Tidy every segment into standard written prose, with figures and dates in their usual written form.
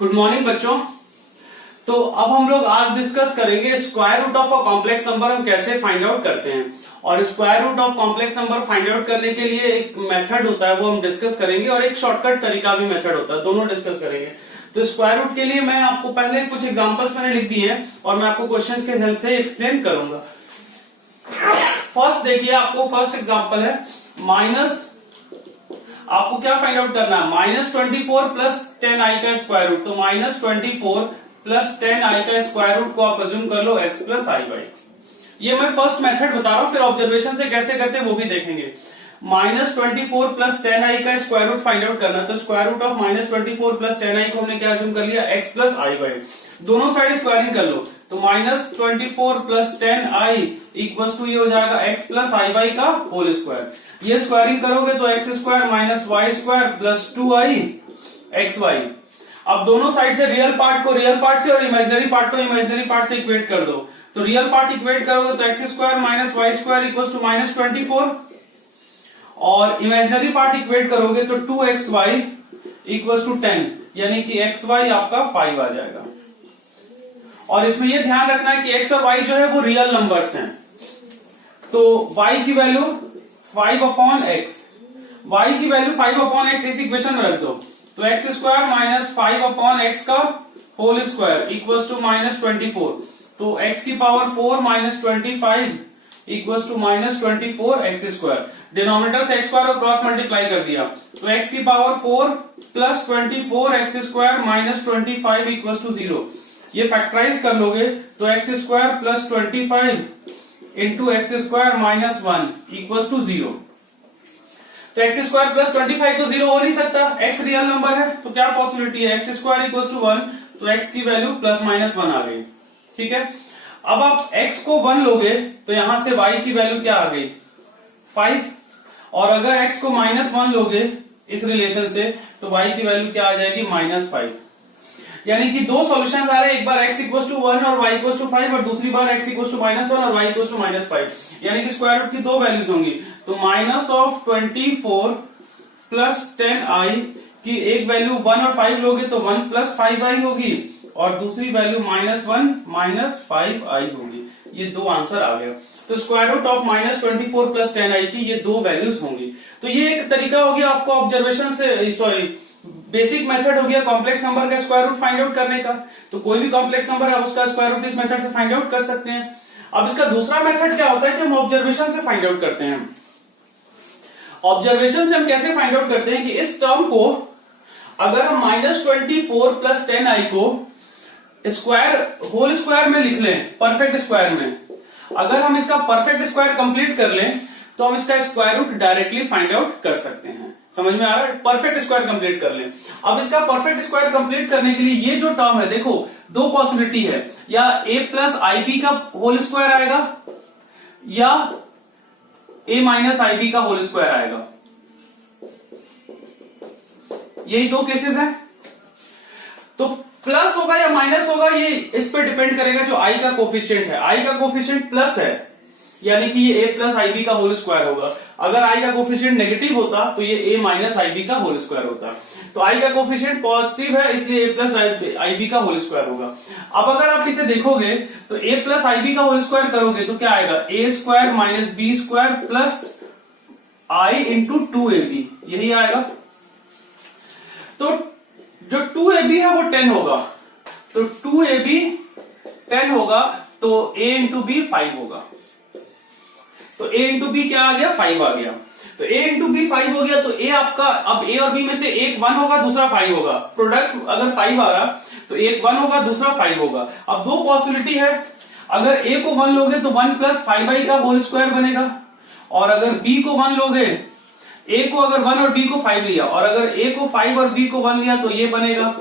Good morning बच्चों। तो अब हम लोग आज डिस्कस करेंगे square root of a complex number हम कैसे फाइंड आउट करते हैं। और square root of complex number find out करने के लिए एक मेथड होता है वो हम डिस्कस करेंगे और एक शॉर्टकट तरीका भी मेथड होता है, दोनों डिस्कस करेंगे। तो स्क्वायर रूट के लिए मैं आपको पहले कुछ एग्जांपल्स मैंने लिख दिए हैं और मैं आपको क्वेश्चंस के हेल्प से एक्सप्लेन करूंगा। फर्स्ट देखिए, आपको फर्स्ट एग्जांपल है माइनस, आपको क्या फाइंड आउट करना है, -24 प्लस 10i का स्क्वायर रूट। तो -24 प्लस 10i का स्क्वायर रूट को आप अज्यूम कर लो x प्लस आई वाई। ये मैं फर्स्ट मेथड बता रहा हूं, फिर ऑब्जर्वेशन से कैसे करते हैं वो भी देखेंगे। -24 प्लस 10i का स्क्वायर रूट फाइंड आउट करना, तो square root of -24 plus 10i को हमने क्या अज्यूम कर लिया, x प्लस आई वाई। दोनों साइड स्क्वायरिंग कर लो, तो -24 प्लस 10i इक्वल टू ये हो जाएगा x प्लस आई वाई का होल स्क्वायर। ये स्क्वायरिंग करोगे तो x square minus y square plus 2i x y. अब दोनों साइड से रियल पार्ट को रियल पार्ट से और इमेजिनरी पार्ट को इमेजिनरी पार्ट से इक्वेट कर दो। तो रियल पार्ट इक्वेट करोगे तो x square minus y square equal to -24 और इमेजिनरी पार्ट इक्वेट करोगे तो 2xy इक्वल टू 10, यानी कि xy आपका 5 आ जाएगा। और इसमें यह ध्यान रखना है कि x और y जो है वो रियल नंबर्स हैं, तो y की वैल्यू 5/x, y की वैल्यू 5/x इस इक्वेशन में रख दो। तो x स्क्वायर माइनस 5/x का होल स्क्वायर इक्वल टू -24, तो x की power 4 minus 25 equal to -24 x square. Denominator से एक्स स्क्वायर को क्रॉस मल्टीप्लाई कर दिया, तो x की power 4 plus 24 x square minus 25 equal to 0। ये फैक्टराइज कर लोगे तो x square plus 25 into x square minus 1 equal to 0। तो एक्स स्क्वायर प्लस 25 तो 0 हो नहीं सकता, x रियल नंबर है, तो क्या पॉसिबिलिटी है, एक्स स्क्वायर इक्वल टू 1, तो x की वैल्यू प्लस माइनस 1 आ गई। ठीक है, अब आप x को 1 लोगे तो यहां से y की वैल्यू क्या आ गई 5, और अगर x को -1 लोगे इस रिलेशन से तो y की वैल्यू क्या आ जाएगी -5। यानी कि दो सॉल्यूशन आ रहे हैं, एक बार x इक्वल टू 1 और y इक्वल टू 5 और दूसरी बार x इक्वल टू -1 और y इक्वल टू -5, यानी कि स्क्वायर रूट की दो वैल्यूज होंगी। तो -24 प्लस 10i की एक वैल्यू 1 और 5 लोगे तो 1 प्लस 5i होगी और दूसरी वैल्यू -1 माइनस 5i होगी। ये दो आंसर आ गया। तो square root of -24 plus 10i की ये दो वैल्यूज होंगी। तो ये एक तरीका हो गया आपको ऑब्जर्वेशन से, सॉरी बेसिक मेथड हो गया कॉम्प्लेक्स नंबर का स्क्वायर रूट फाइंड आउट करने का। तो कोई भी कॉम्प्लेक्स नंबर है उसका स्क्वायर रूट इस मेथड से फाइंड आउट कर सकते हैं। अब इसका दूसरा मेथड क्या होता है कि हम ऑब्जर्वेशन से फाइंड आउट करते हैं। ऑब्जर्वेशन से हम कैसे फाइंड आउट करते हैं कि इस टर्म को अगर हम -24 प्लस 10i को स्क्वायर होल स्क्वायर में लिख लें, परफेक्ट स्क्वायर में, अगर हम इसका परफेक्ट स्क्वायर कंप्लीट कर लें तो हम इसका square root directly find out कर सकते हैं। समझ में आ रहा है, परफेक्ट स्क्वायर कंप्लीट कर लें। अब इसका परफेक्ट स्क्वायर कंप्लीट करने के लिए ये जो टर्म है, देखो दो पॉसिबिलिटी है, या a प्लस आई बी का होल स्क्वायर आएगा या a माइनस आई बी का होल स्क्वायर आएगा। यही दो केसेस हैं। तो प्लस होगा या माइनस होगा ये इस पर डिपेंड करेगा जो i का कोफिशिएंट है। i का कोफिशिएंट प्लस है यानी कि ये a प्लस आई बी का होल स्क्वायर होगा। अगर i का कोफिशिएंट नेगेटिव होता तो ये a माइनस आई बी का होल स्क्वायर होता। तो i का कोफिशिएंट पॉजिटिव है इसलिए a प्लस आई बी का होल स्क्वायर होगा। अब अगर आप इसे देखोगे तो a प्लस आई बी का होल स्क्वायर करोगे तो क्या आएगा, a square minus b square plus i into 2ab, यही आएगा। तो जो 2ab है वो 10 होगा, तो 2ab 10 होगा तो a इंटू बी 5 होगा। तो a इंटू बी क्या आ गया, 5 आ गया। तो a इंटू बी 5 हो गया तो a आपका, अब a और b में से एक 1 होगा दूसरा 5 होगा। प्रोडक्ट अगर 5 आ रहा तो एक 1 होगा दूसरा 5 होगा। अब दो पॉसिबिलिटी है, अगर a को 1 लोगे तो 1 प्लस 5i का होल स्क्वायर बनेगा, और अगर b को 1 लोगे, a को अगर 1 और b को 5 लिया, और अगर a को 5 और b को 1 लिया तो ये बनेगा।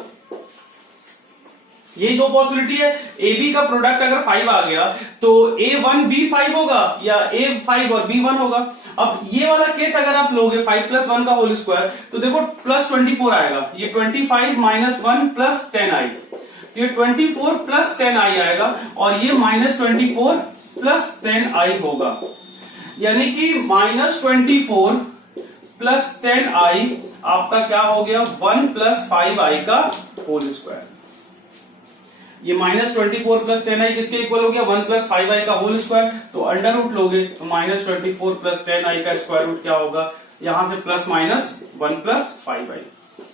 यही दो पॉसिबिलिटी है। ए बी का प्रोडक्ट अगर 5 आ गया तो A1 B5 होगा या A5 और B1 होगा। अब ये वाला केस अगर आप लोगे 5 प्लस 1 का होल स्क्वायर तो देखो प्लस 24 आएगा, ये 25 माइनस 1 प्लस 10i, तो ये 24 प्लस 10i आएगा और ये -24 प्लस 10i होगा। यानी कि -24 प्लस 10i आपका क्या हो गया 1 प्लस 5i का होल स्क्वायर। ये -24 प्लस 10i किसके इक्वल हो गया 1 प्लस 5i का होल स्क्वायर। तो अंडर रूट लोगे तो -24 प्लस 10i का स्क्वायर रूट क्या होगा, यहां से प्लस माइनस 1 प्लस 5i।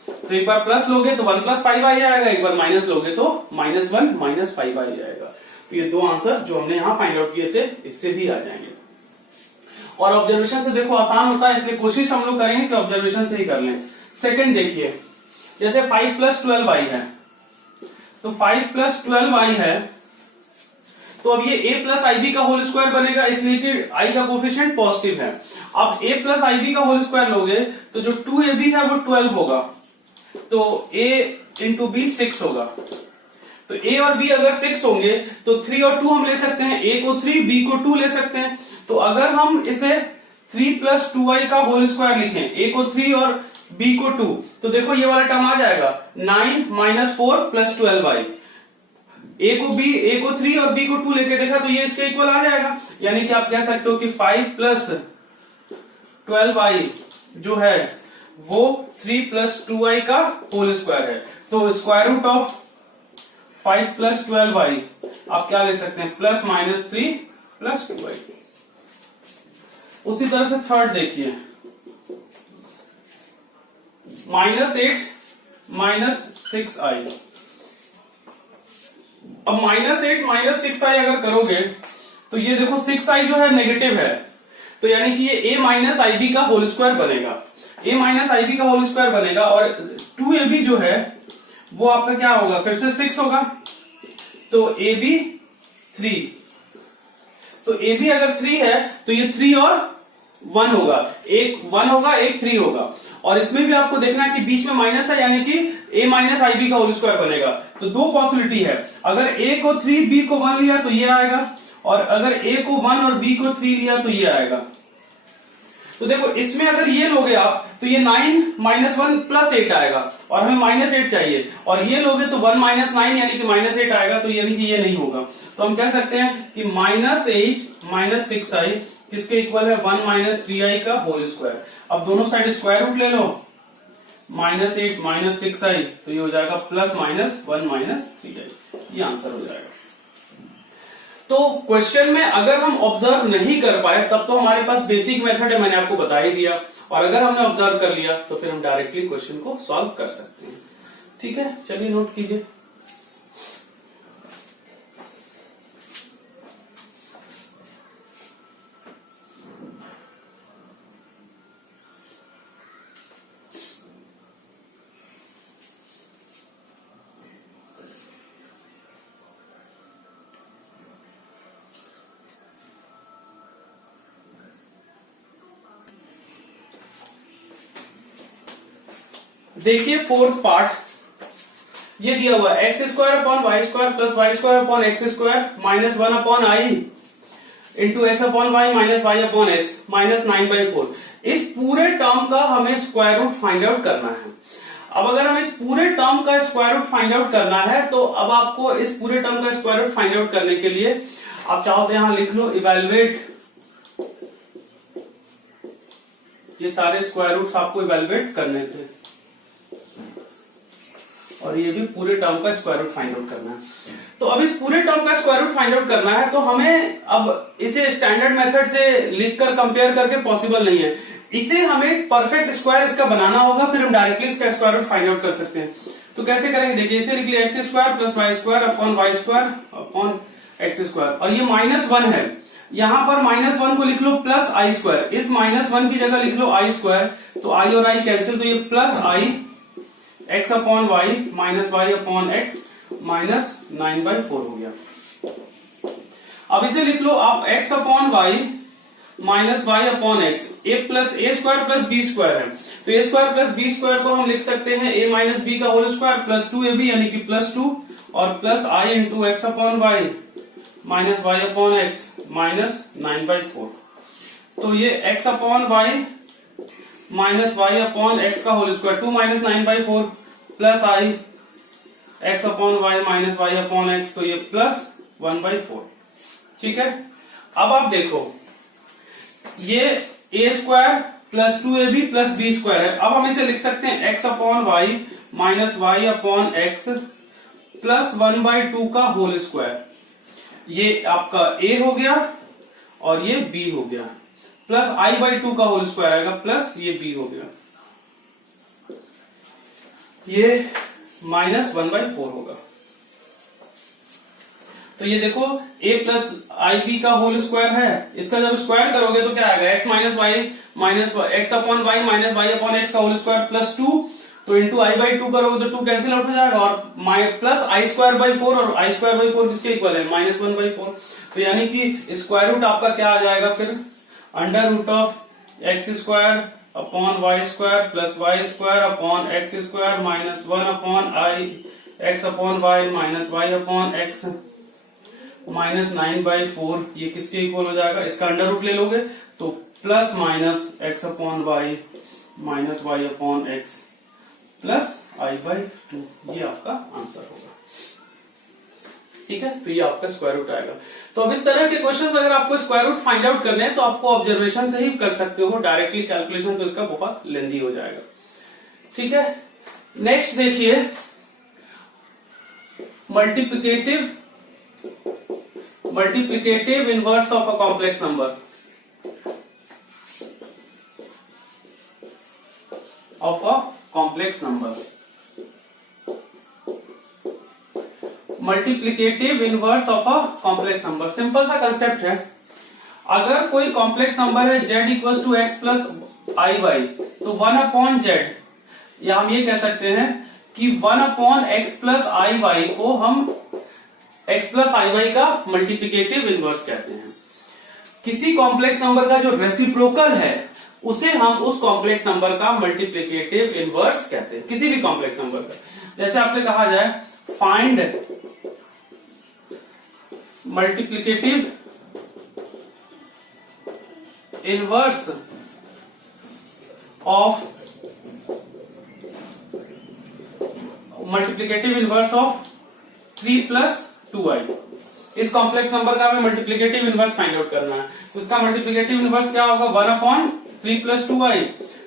तो एक बार प्लस लोगे तो 1 प्लस 5i आएगा, एक बार माइनस लोगे तो -1 माइनस 5i आएगा। तो ये दो आंसर जो हमने यहां फाइंड आउट किए थे इससे भी आ जाएंगे। और ऑब्जर्वेशन से देखो आसान होता है, इसलिए कोशिश हम लोग करेंगे कि ऑब्जर्वेशन से ही कर लें। सेकंड देखिए, जैसे 5 प्लस 12i है, तो 5 प्लस 12i है, तो अब ये a प्लस आई बी का होल स्क्वायर बनेगा, इसलिए कि i का कोफिशिएंट पॉजिटिव है। अब a प्लस आई बी का होल स्क्वायर लोगे तो जो 2ab है वो 12 होगा, तो a इंटू बी 6 होगा। तो a और b अगर 6 होंगे तो 3 और 2 हम ले सकते हैं, a को 3 b को 2 ले सकते हैं। तो अगर हम इसे 3 प्लस 2i का होल स्क्वायर लिखें, a को 3 और b को 2, तो देखो ये वाला टर्म आ जाएगा 9 माइनस 4 प्लस 12i। a को 3 और b को 2 लेके देखा तो ये इसके इक्वल आ जाएगा, यानी कि आप कह सकते हो कि 5 प्लस 12i जो है वो 3 प्लस 2i का होल स्क्वायर है। तो square root of 5 plus 12i आप क्या ले सकते हैं, प्लस माइनस 3 प्लस 2i। उसी तरह से थर्ड देखिए, -8 माइनस 6i। अब -8 माइनस 6i अगर करोगे तो ये देखो 6i जो है नेगेटिव है, तो यानी कि ये a माइनस आई बी का होल स्क्वायर बनेगा, a माइनस आई बी का होल स्क्वायर बनेगा। और 2ab जो है वो आपका क्या होगा, फिर से 6 होगा, तो ab 3। तो ab अगर 3 है तो ये 3 और 1 होगा, एक 1 होगा एक 3 होगा। और इसमें भी आपको देखना है कि बीच में माइनस है, यानी कि a माइनस आई बी का होल स्क्वायर बनेगा। तो दो पॉसिबिलिटी है, अगर a को 3 b को 1 लिया तो ये आएगा, और अगर a को 1 और b को 3 लिया तो ये आएगा। तो देखो इसमें अगर ये लोगे आप तो ये 9 माइनस 1 प्लस 8 आएगा, और हमें -8 चाहिए, और ये लोगे तो 1 माइनस 9 यानी कि -8 आएगा, तो यानी कि ये नहीं होगा। तो हम कह सकते हैं कि -8 माइनस 6i किसके इक्वल है 1 माइनस 3i का होल स्क्वायर। अब दोनों साइड स्क्वायर रूट ले लो, -8 माइनस 6i, तो ये हो जाएगा प्लस माइनस 1 माइनस 3i, ये आंसर हो जाएगा। तो क्वेश्चन में अगर हम ऑब्जर्व नहीं कर पाए तब तो हमारे पास बेसिक मेथड है, मैंने आपको बता ही दिया, और अगर हमने ऑब्जर्व कर लिया तो फिर हम डायरेक्टली क्वेश्चन को सॉल्व कर सकते हैं। ठीक है, चलिए नोट कीजिए। देखिए फोर्थ पार्ट, ये दिया हुआ है x square upon y square plus y square upon x square minus 1 upon i into x upon y minus y upon x minus 9/4। इस पूरे टर्म का हमें स्क्वायर रूट फाइंड आउट करना है। अब अगर हमें इस पूरे टर्म का स्क्वायर रूट फाइंड आउट करना है तो अब आपको इस पूरे टर्म का स्क्वायर रूट फाइंड आउट करने के लिए आप चाहो तो यहां लिख लो इवेलुएट, ये सारे स्क्वायर रूट्स आपको इवेलुएट करने थे, और ये भी पूरे टर्म का स्क्वायर रूट फाइंड आउट करना है। तो अब इस पूरे टर्म का स्क्वायर रूट फाइंड आउट करना है तो हमें अब इसे स्टैंडर्ड मेथड से लिखकर कंपेयर करके पॉसिबल नहीं है, इसे हमें परफेक्ट स्क्वायर इसका बनाना होगा, फिर हम डायरेक्टली इसका स्क्वायर रूट फाइंड आउट कर सकते हैं। तो कैसे करेंगे, देखिए इसे लिख लिया x square plus y square upon y square upon x square, और ये -1 है, यहां पर -1 को लिख लो प्लस आई स्क्वायर, इस -1 की जगह लिख लो आई स्क्वायर, तो आई और आई कैंसिल, तो ये plus i x upon y minus y upon x minus 9/4 हो गया। अब इसे लिख लो आप x upon y minus y upon x, a square plus b square है, तो a square plus b square को हम लिख सकते हैं a माइनस बी का होल स्क्वायर प्लस 2ab यानी कि +2 और plus i into x upon y minus y upon x minus 9/4। तो ये x upon y minus y upon x का whole square 2 minus 9/4 plus i x upon y minus y upon x, तो ये plus 1/4। ठीक है, अब आप देखो ये a square plus 2ab plus b square है। अब हम इसे लिख सकते हैं x upon y minus y upon x plus 1/2 का होल स्क्वायर। ये आपका a हो गया और ये b हो गया, प्लस i/2 का होल स्क्वायर आएगा प्लस ये b हो गया, ये माइनस 1/4 होगा। तो ये देखो a प्लस आई बी का होल स्क्वायर है, इसका जब स्क्वायर करोगे तो क्या आएगा, x minus y minus x upon y minus y upon x का होल स्क्वायर प्लस 2, तो इंटू i/2 करोगे तो 2 कैंसिल आउट हो जाएगा और प्लस i²/4, और i²/4 किसके इक्वल है, -1/4। तो यानी कि स्क्वायर रूट आपका क्या आ जाएगा फिर, under root of x square upon y square plus y square upon x square minus 1 upon i x upon y minus y upon x minus 9/4, ये किसके इक्वल हो जाएगा, इसका अंडर रूट ले लोगे तो plus minus x upon y minus y upon x plus i/2, ये आपका आंसर होगा। ठीक है, तो ये आपका स्क्वायर रूट आएगा। तो अब इस तरह के क्वेश्चंस अगर आपको स्क्वायर रूट फाइंड आउट करने हैं तो आपको ऑब्जर्वेशन से ही कर सकते हो, डायरेक्टली कैलकुलेशन तो इसका बहुत लेंदी हो जाएगा। ठीक है, नेक्स्ट देखिए multiplicative inverse of a complex number multiplicative inverse of a complex number. Simple सा कंसेप्ट है, अगर कोई कॉम्प्लेक्स नंबर है z equal to x plus i y, तो 1 अपॉन जेड, या हम ये कह सकते हैं कि 1 upon x plus i Y को हम x प्लस आई वाई का मल्टीप्लिकेटिव इनवर्स कहते हैं। किसी कॉम्प्लेक्स नंबर का जो रेसिप्रोकल है उसे हम उस कॉम्प्लेक्स नंबर का मल्टीप्लिकेटिव इनवर्स कहते हैं, किसी भी कॉम्प्लेक्स नंबर का। जैसे आपसे कहा जाए find multiplicative inverse of multiplicative inverse of 3 plus 2i। इस कॉम्प्लेक्स नंबर का हमें मल्टीप्लिकेटिव इनवर्स फाइंड आउट करना है, तो इसका मल्टीप्लिकेटिव इनवर्स क्या होगा, 1 अपॉन 3 प्लस 2i।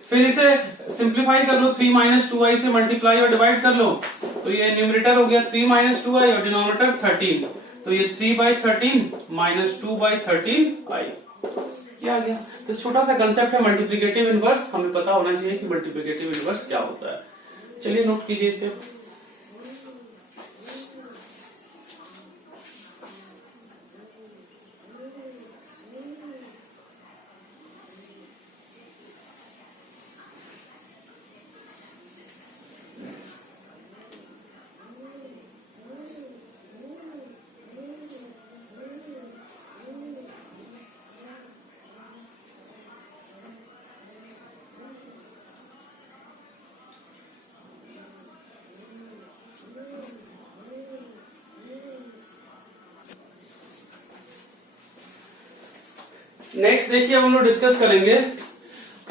फिर इसे सिंप्लीफाई कर लो, 3 माइनस 2i से मल्टीप्लाई और डिवाइड कर लो, तो ये न्यूमरेटर हो गया 3 माइनस 2i और डिनोमिनेटर 13, तो ये 3/13 माइनस 2/13i, क्या आ गया। तो छोटा सा कंसेप्ट है मल्टीप्लिकेटिव इनवर्स, हमें पता होना चाहिए कि मल्टीप्लिकेटिव इनवर्स क्या होता है। चलिए नोट कीजिए इसे। नेक्स्ट देखिए हम लोग डिस्कस करेंगे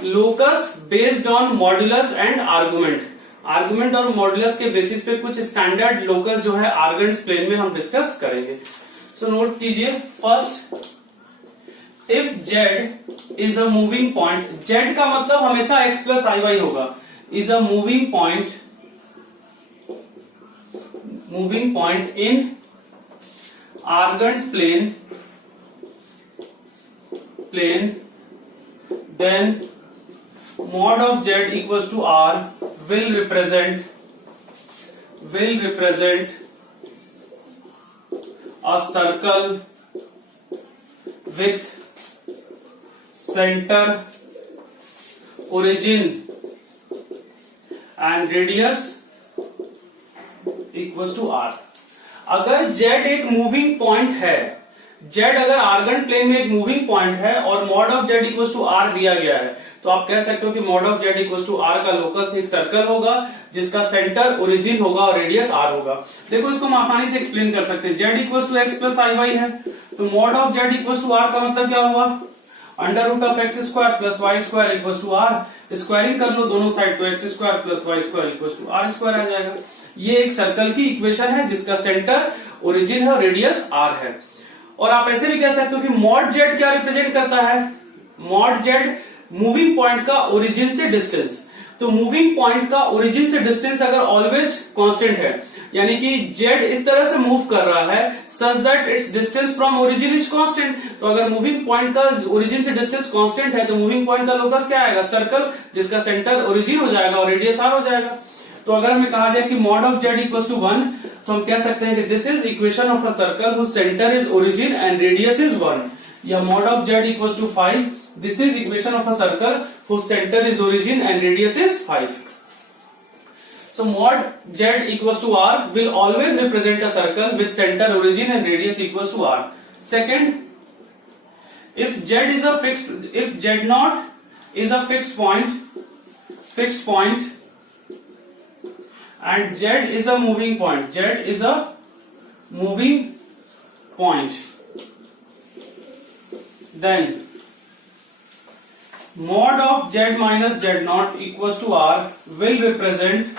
locus based on modulus and argument. Argument और मॉड्यूलस के बेसिस पे कुछ स्टैंडर्ड लोकस जो है आर्गेंट प्लेन में हम डिस्कस करेंगे। सो नोट कीजिए, first if z is a moving point, z का मतलब हमेशा x प्लस आई वाई होगा, is a moving point in Argand plane, then mod of z equals to r will represent a circle with center, origin and radius equals to r। अगर z एक moving point है, z अगर Argand plane में एक moving point है और mod of z equal to r दिया गया है, तो आप कह सकते हो कि mod of z equal to r का लोकस एक सर्कल होगा जिसका सेंटर ओरिजिन होगा और रेडियस r होगा। देखो इसको हम आसानी से एक्सप्लेन कर सकते हैं, z equal to x plus i y है, तो mod of z equal to r का मतलब क्या हुआ, under root of x square plus y square equal to r। Squaring कर लो दोनों साइड, तो x square plus y square equal to r square आ जाएगा। ये एक सर्कल की इक्वेशन है जिसका सेंटर ओरिजिन है और रेडियस r है। और आप ऐसे भी कह सकते हो कि मॉड जेड क्या रिप्रेजेंट करता है, मॉड जेड मूविंग पॉइंट का ओरिजिन से डिस्टेंस। तो मूविंग पॉइंट का ओरिजिन से डिस्टेंस अगर ऑलवेज कांस्टेंट है, यानी कि जेड इस तरह से मूव कर रहा है such that it's distance from origin is constant, तो अगर मूविंग पॉइंट का ओरिजिन से डिस्टेंस कांस्टेंट है तो मूविंग पॉइंट का लोकस क्या आएगा, सर्कल, जिसका सेंटर ओरिजिन हो जाएगा और रेडियस आर हो जाएगा। तो अगर हमें कहा जाए कि mod of z equal to 1, तो हम कह सकते हैं कि this is equation of a circle whose centre is origin and radius is 1, या mod of z equal to 5, this is equation of a circle whose centre is origin and radius is 5. So mod z equals to r will always represent a circle with center, origin and radius equals to r. Second, if z naught is a fixed point and z is a moving point, then mod of z minus z naught equals to r will represent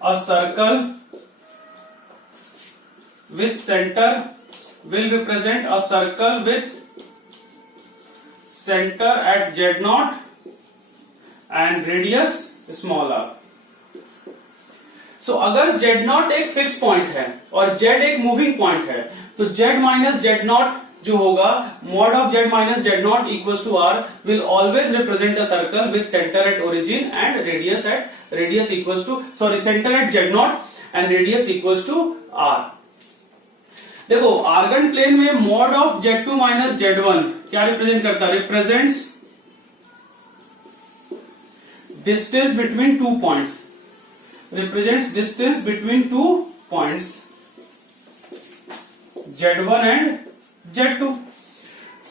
a circle with center at z naught and radius small r. So अगर z naught एक fix point है और z एक moving point है, तो z minus z naught जो होगा, mod of z minus z naught equals to r will always represent a circle with center at origin and radius equals to center at z naught and radius equals to r. देखो argon plane में mod of z2 minus z1 क्या represent करता है, represents distance between two points, represents distance between two points z1 and z2।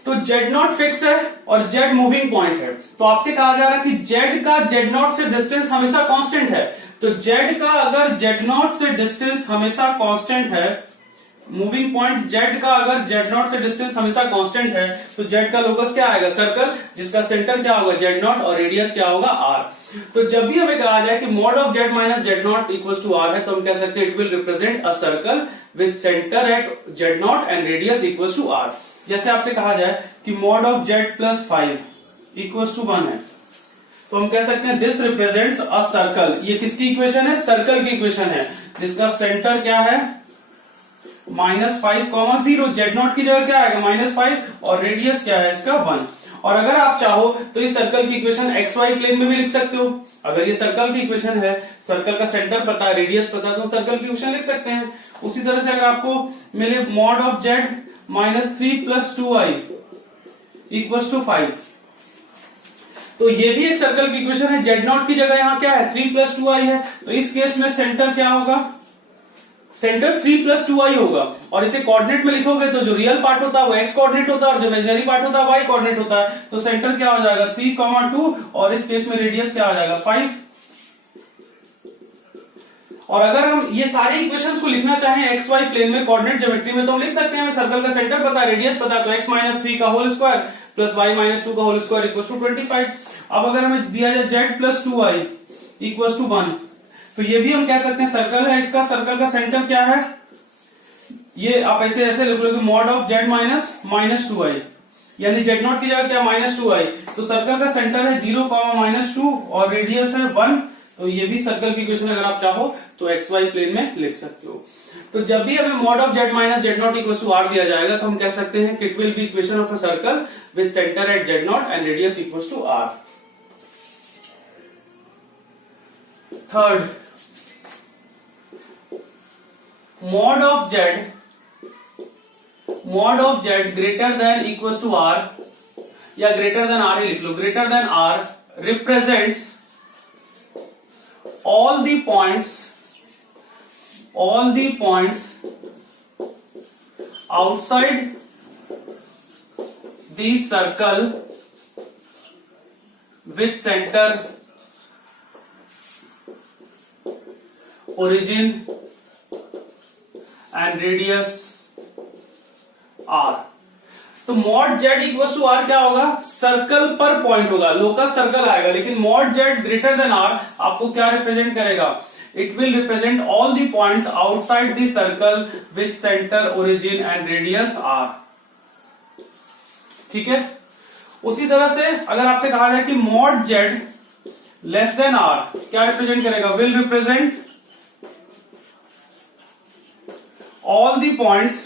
तो z0 fix है और z moving point है, तो आपसे कहा जा रहा है कि z का z0 से डिस्टेंस हमेशा कांस्टेंट है। तो z का अगर z0 से डिस्टेंस हमेशा कांस्टेंट है, मूविंग पॉइंट z का अगर z0 से डिस्टेंस हमेशा कांस्टेंट है, तो z का लोकस क्या आएगा, सर्कल, जिसका सेंटर क्या होगा, z0 और रेडियस क्या होगा, r। तो जब भी हमें कहा जाए कि mod of z minus z0 equal to r है, तो हम कह सकते हैं it will represent a circle with centre at z0 and radius equal to r। जैसे आपसे कहा जाए कि mod of z plus 5 equal to 1 है, तो हम कह सकते हैं दिस रिप्रेजेंट्स अ सर्कल। ये किसकी इक्वेशन है, सर्कल की इक्वेशन है, जिसका सेंटर क्या है, -5, 0, z0 की जगह क्या आएगा, -5 और रेडियस क्या है इसका 1। और अगर आप चाहो तो इस सर्कल की इक्वेशन xy प्लेन में भी लिख सकते हो। अगर ये सर्कल की इक्वेशन है, सर्कल का सेंटर पता है, रेडियस पता है, तो सर्कल की इक्वेशन लिख सकते हैं। उसी तरह से अगर आपको मिले mod of z -3 + 2i equal to 5, तो ये भी एक सर्कल की इक्वेशन है। z0 की जगह यहाँ क्या है, 3 + 2i है, तो इस केस में सेंटर क्या होगा, सेंटर 3 + 2i होगा। और इसे कोऑर्डिनेट में लिखोगे तो जो रियल पार्ट होता है वो x कोऑर्डिनेट होता है और जो इमेजिनरी पार्ट होता है y कोऑर्डिनेट होता है। तो सेंटर क्या हो जाएगा, 3, 2 और इस केस में रेडियस क्या आ जाएगा, 5। और अगर हम ये सारे इक्वेशंस को लिखना चाहें एक्स वाई प्लेन में कोऑर्डिनेट ज्योमेट्री में, तो हम लिख सकते हैं, हमें सर्कल का सेंटर पता है, रेडियस पता है, तो x - 3 का होल स्क्वायर प्लस y - 2 का होल स्क्वायर इक्वल टू 25। अब अगर हमें दिया जाए z + 2i इक्वल टू 1, तो ये भी हम कह सकते हैं सर्कल है, इसका सर्कल का सेंटर क्या है, ये आप ऐसे लिख लोगे मॉड ऑफ z - 2i, यानी z0 की जगह क्या, -2i, तो सर्कल का सेंटर है 0, -2 और रेडियस है 1। तो ये भी सर्कल की इक्वेशन अगर आप चाहो तो एक्स वाई प्लेन में लिख सकते हो। तो जब भी हमें mod of z - z0 equal to r दिया जाएगा, तो हम कह सकते हैं कि it will be equation of a circle with centre at z0 and radius equal to r। Third, mod of z greater than equal to r, या greater than r ही लिख लो, greater than r represents all the points outside the circle with center, origin and radius r। तो mod z equal to r क्या होगा, circle पर point होगा, locus circle आएगा, लेकिन mod z greater than r आपको क्या रिप्रेजेंट करेगा, it will represent all the points outside the circle with centre, origin and radius r। ठीक है। उसी तरह से अगर आपसे कहा जाए कि mod z less than r क्या रिप्रेजेंट करेगा, will represent all the points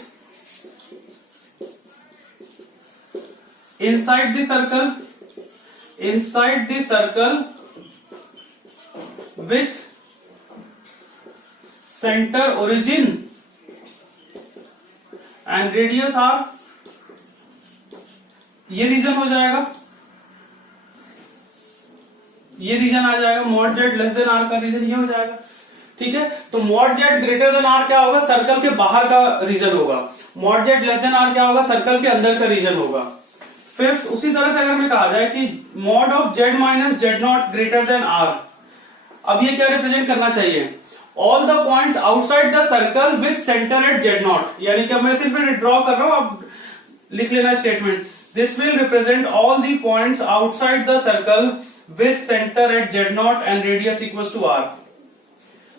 inside the circle with center origin and radius r, ये रीजन हो जाएगा, ये रीजन आ जाएगा। Mod z less than r का रीजन ये हो जाएगा, ठीक है। तो mod z greater than r क्या होगा, सर्कल के बाहर का रीजन होगा। Mod z less than r क्या होगा, सर्कल के अंदर का रीजन होगा। फिफ्थ, उसी तरह से अगर हमें कहा जाए कि mod of z minus z not greater than r, अब ये क्या रिप्रेजेंट करना चाहिए, all the points outside the circle with centre at z not, यानी कि मैं सिर्फ ड्रॉ कर रहा हूं, अब लिख लेना statement, this will represent all the points outside the circle with centre at z not and radius equals to r.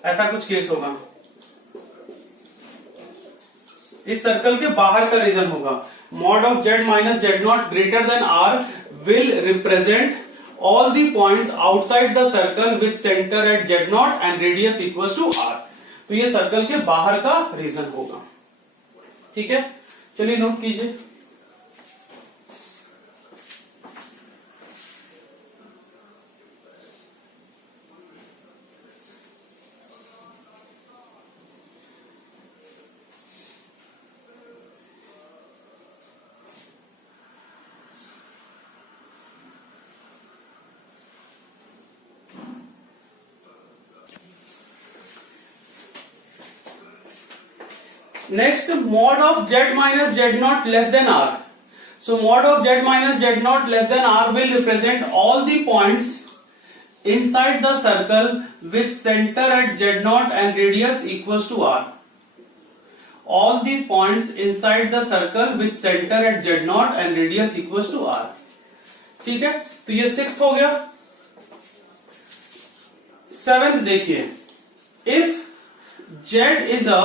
ऐसा कुछ केस होगा, इस सर्कल के बाहर का रीजन होगा। Mod of z minus z not greater than r will represent all the points outside the circle with centre at z not and radius equals to r. तो ये सर्कल के बाहर का रीजन होगा, ठीक है। चलिए नोट कीजिए। Next, mod of z minus z naught less than r. So mod of z minus z naught less than r will represent all the points inside the circle with center at z naught and radius equals to r. All the points inside the circle with center at z naught and radius equals to r. ठीक है, तो ये sixth हो गया। Seventh देखिए, if z is a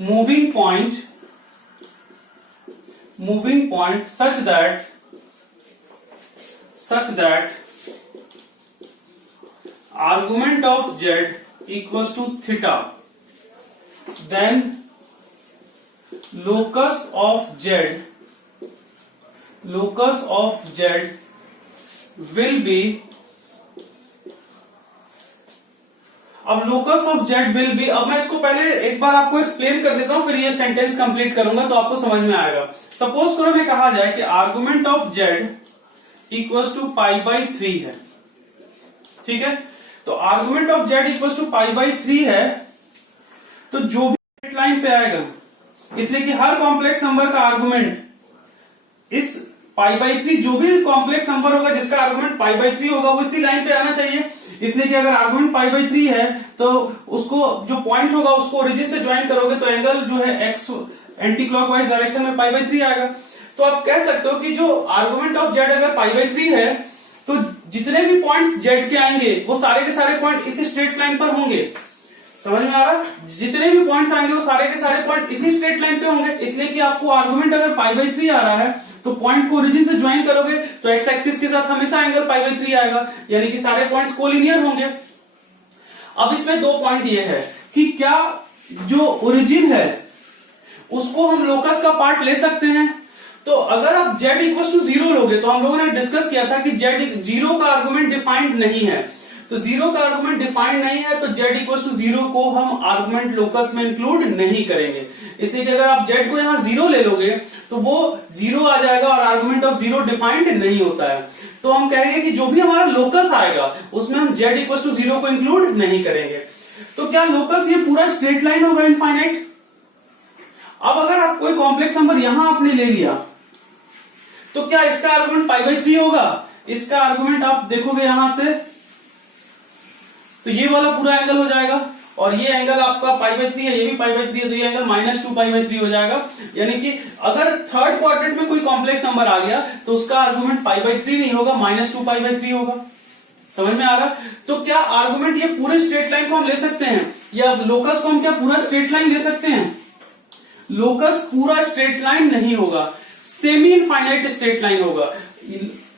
moving point such that argument of z equals to theta, then locus of z will be, अब locus of Z will be, अब मैं इसको पहले एक बार आपको एक्सप्लेन कर देता हूं, फिर ये सेंटेंस कंप्लीट करूंगा तो आपको समझ में आएगा। सपोज करो मैं कहा जाए कि argument of z equals to pi by 3 है, ठीक है। तो argument of z equals to pi by 3 है, तो जो भी स्ट्रेट लाइन पे आएगा, इसलिए कि हर कॉम्प्लेक्स नंबर का आर्गुमेंट इस पाई बाई 3, जो भी कॉम्प्लेक्स नंबर होगा जिसका आर्गुमेंट पाई बाई 3 होगा वो इसी लाइन पे आना चाहिए। इसलिए कि अगर आर्गुमेंट पाई बाई 3 है तो उसको जो पॉइंट होगा उसको ओरिजिन से ज्वाइन करोगे तो एंगल जो है एक्स एंटी क्लॉकवाइज डायरेक्शन में पाई बाई 3 आएगा। तो आप कह सकते हो कि जो आर्गुमेंट ऑफ जेड अगर पाई बाई 3 है तो जितने भी पॉइंट्स जेड के आएंगे वो सारे के सारे पॉइंट इसी स्ट्रेट लाइन पर होंगे। समझ में आ रहा? जितने भी पॉइंट्स आएंगे वो सारे के सारे पॉइंट इसी स्ट्रेट लाइन पे होंगे। इसलिए कि आपको आर्गुमेंट अगर पाई बाई 3 आ रहा है तो पॉइंट को ओरिजिन से ज्वाइन करोगे तो एक्स एक्सिस के साथ हमेशा एंगल पाई बाई 3 आएगा, यानी कि सारे पॉइंट्स कोलिनियर होंगे। अब इसमें दो पॉइंट ये है कि क्या जो ओरिजिन है उसको हम लोकस का पार्ट ले सकते हैं। तो अगर आप z इक्वल टू 0 लोगे, तो हम लोगों ने डिस्कस किया था कि z 0 का आर्गुमेंट डिफाइंड नहीं है, तो 0 का आर्गुमेंट डिफाइंड नहीं है तो z इक्वल टू 0 को हम आर्गुमेंट लोकस में इंक्लूड नहीं करेंगे। इसलिए कि अगर आप z को यहां 0 ले लोगे तो वो 0 आ जाएगा और आर्गुमेंट ऑफ 0 डिफाइंड नहीं होता है। तो हम कहेंगे कि जो भी हमारा लोकस आएगा उसमें हम z इक्वल टू 0 को इंक्लूड नहीं करेंगे। तो क्या लोकस ये पूरा स्ट्रेट लाइन होगा इनफाइनाइट? अब अगर आप कोई कॉम्प्लेक्स नंबर यहां आपने ले लिया तो क्या इसका आर्गुमेंट पाई बाई 3 होगा? इसका आर्गुमेंट आप देखोगे यहां से तो ये वाला पूरा एंगल हो जाएगा और ये एंगल आपका पाई बाई 3 है, ये भी पाई बाई 3 है, तो ये एंगल -2 पाई बाई 3 हो जाएगा। यानी कि अगर थर्ड क्वाड्रेंट में कोई कॉम्प्लेक्स नंबर आ गया तो उसका आर्गुमेंट पाई बाई 3 नहीं होगा, -2 पाई बाई 3 होगा। समझ में आ रहा? तो क्या आर्गुमेंट ये पूरे स्ट्रेट लाइन को हम ले सकते हैं या लोकस को हम क्या पूरा स्ट्रेट लाइन ले सकते हैं? लोकस पूरा स्ट्रेट लाइन नहीं होगा, सेमी इनफाइनाइट स्ट्रेट लाइन होगा।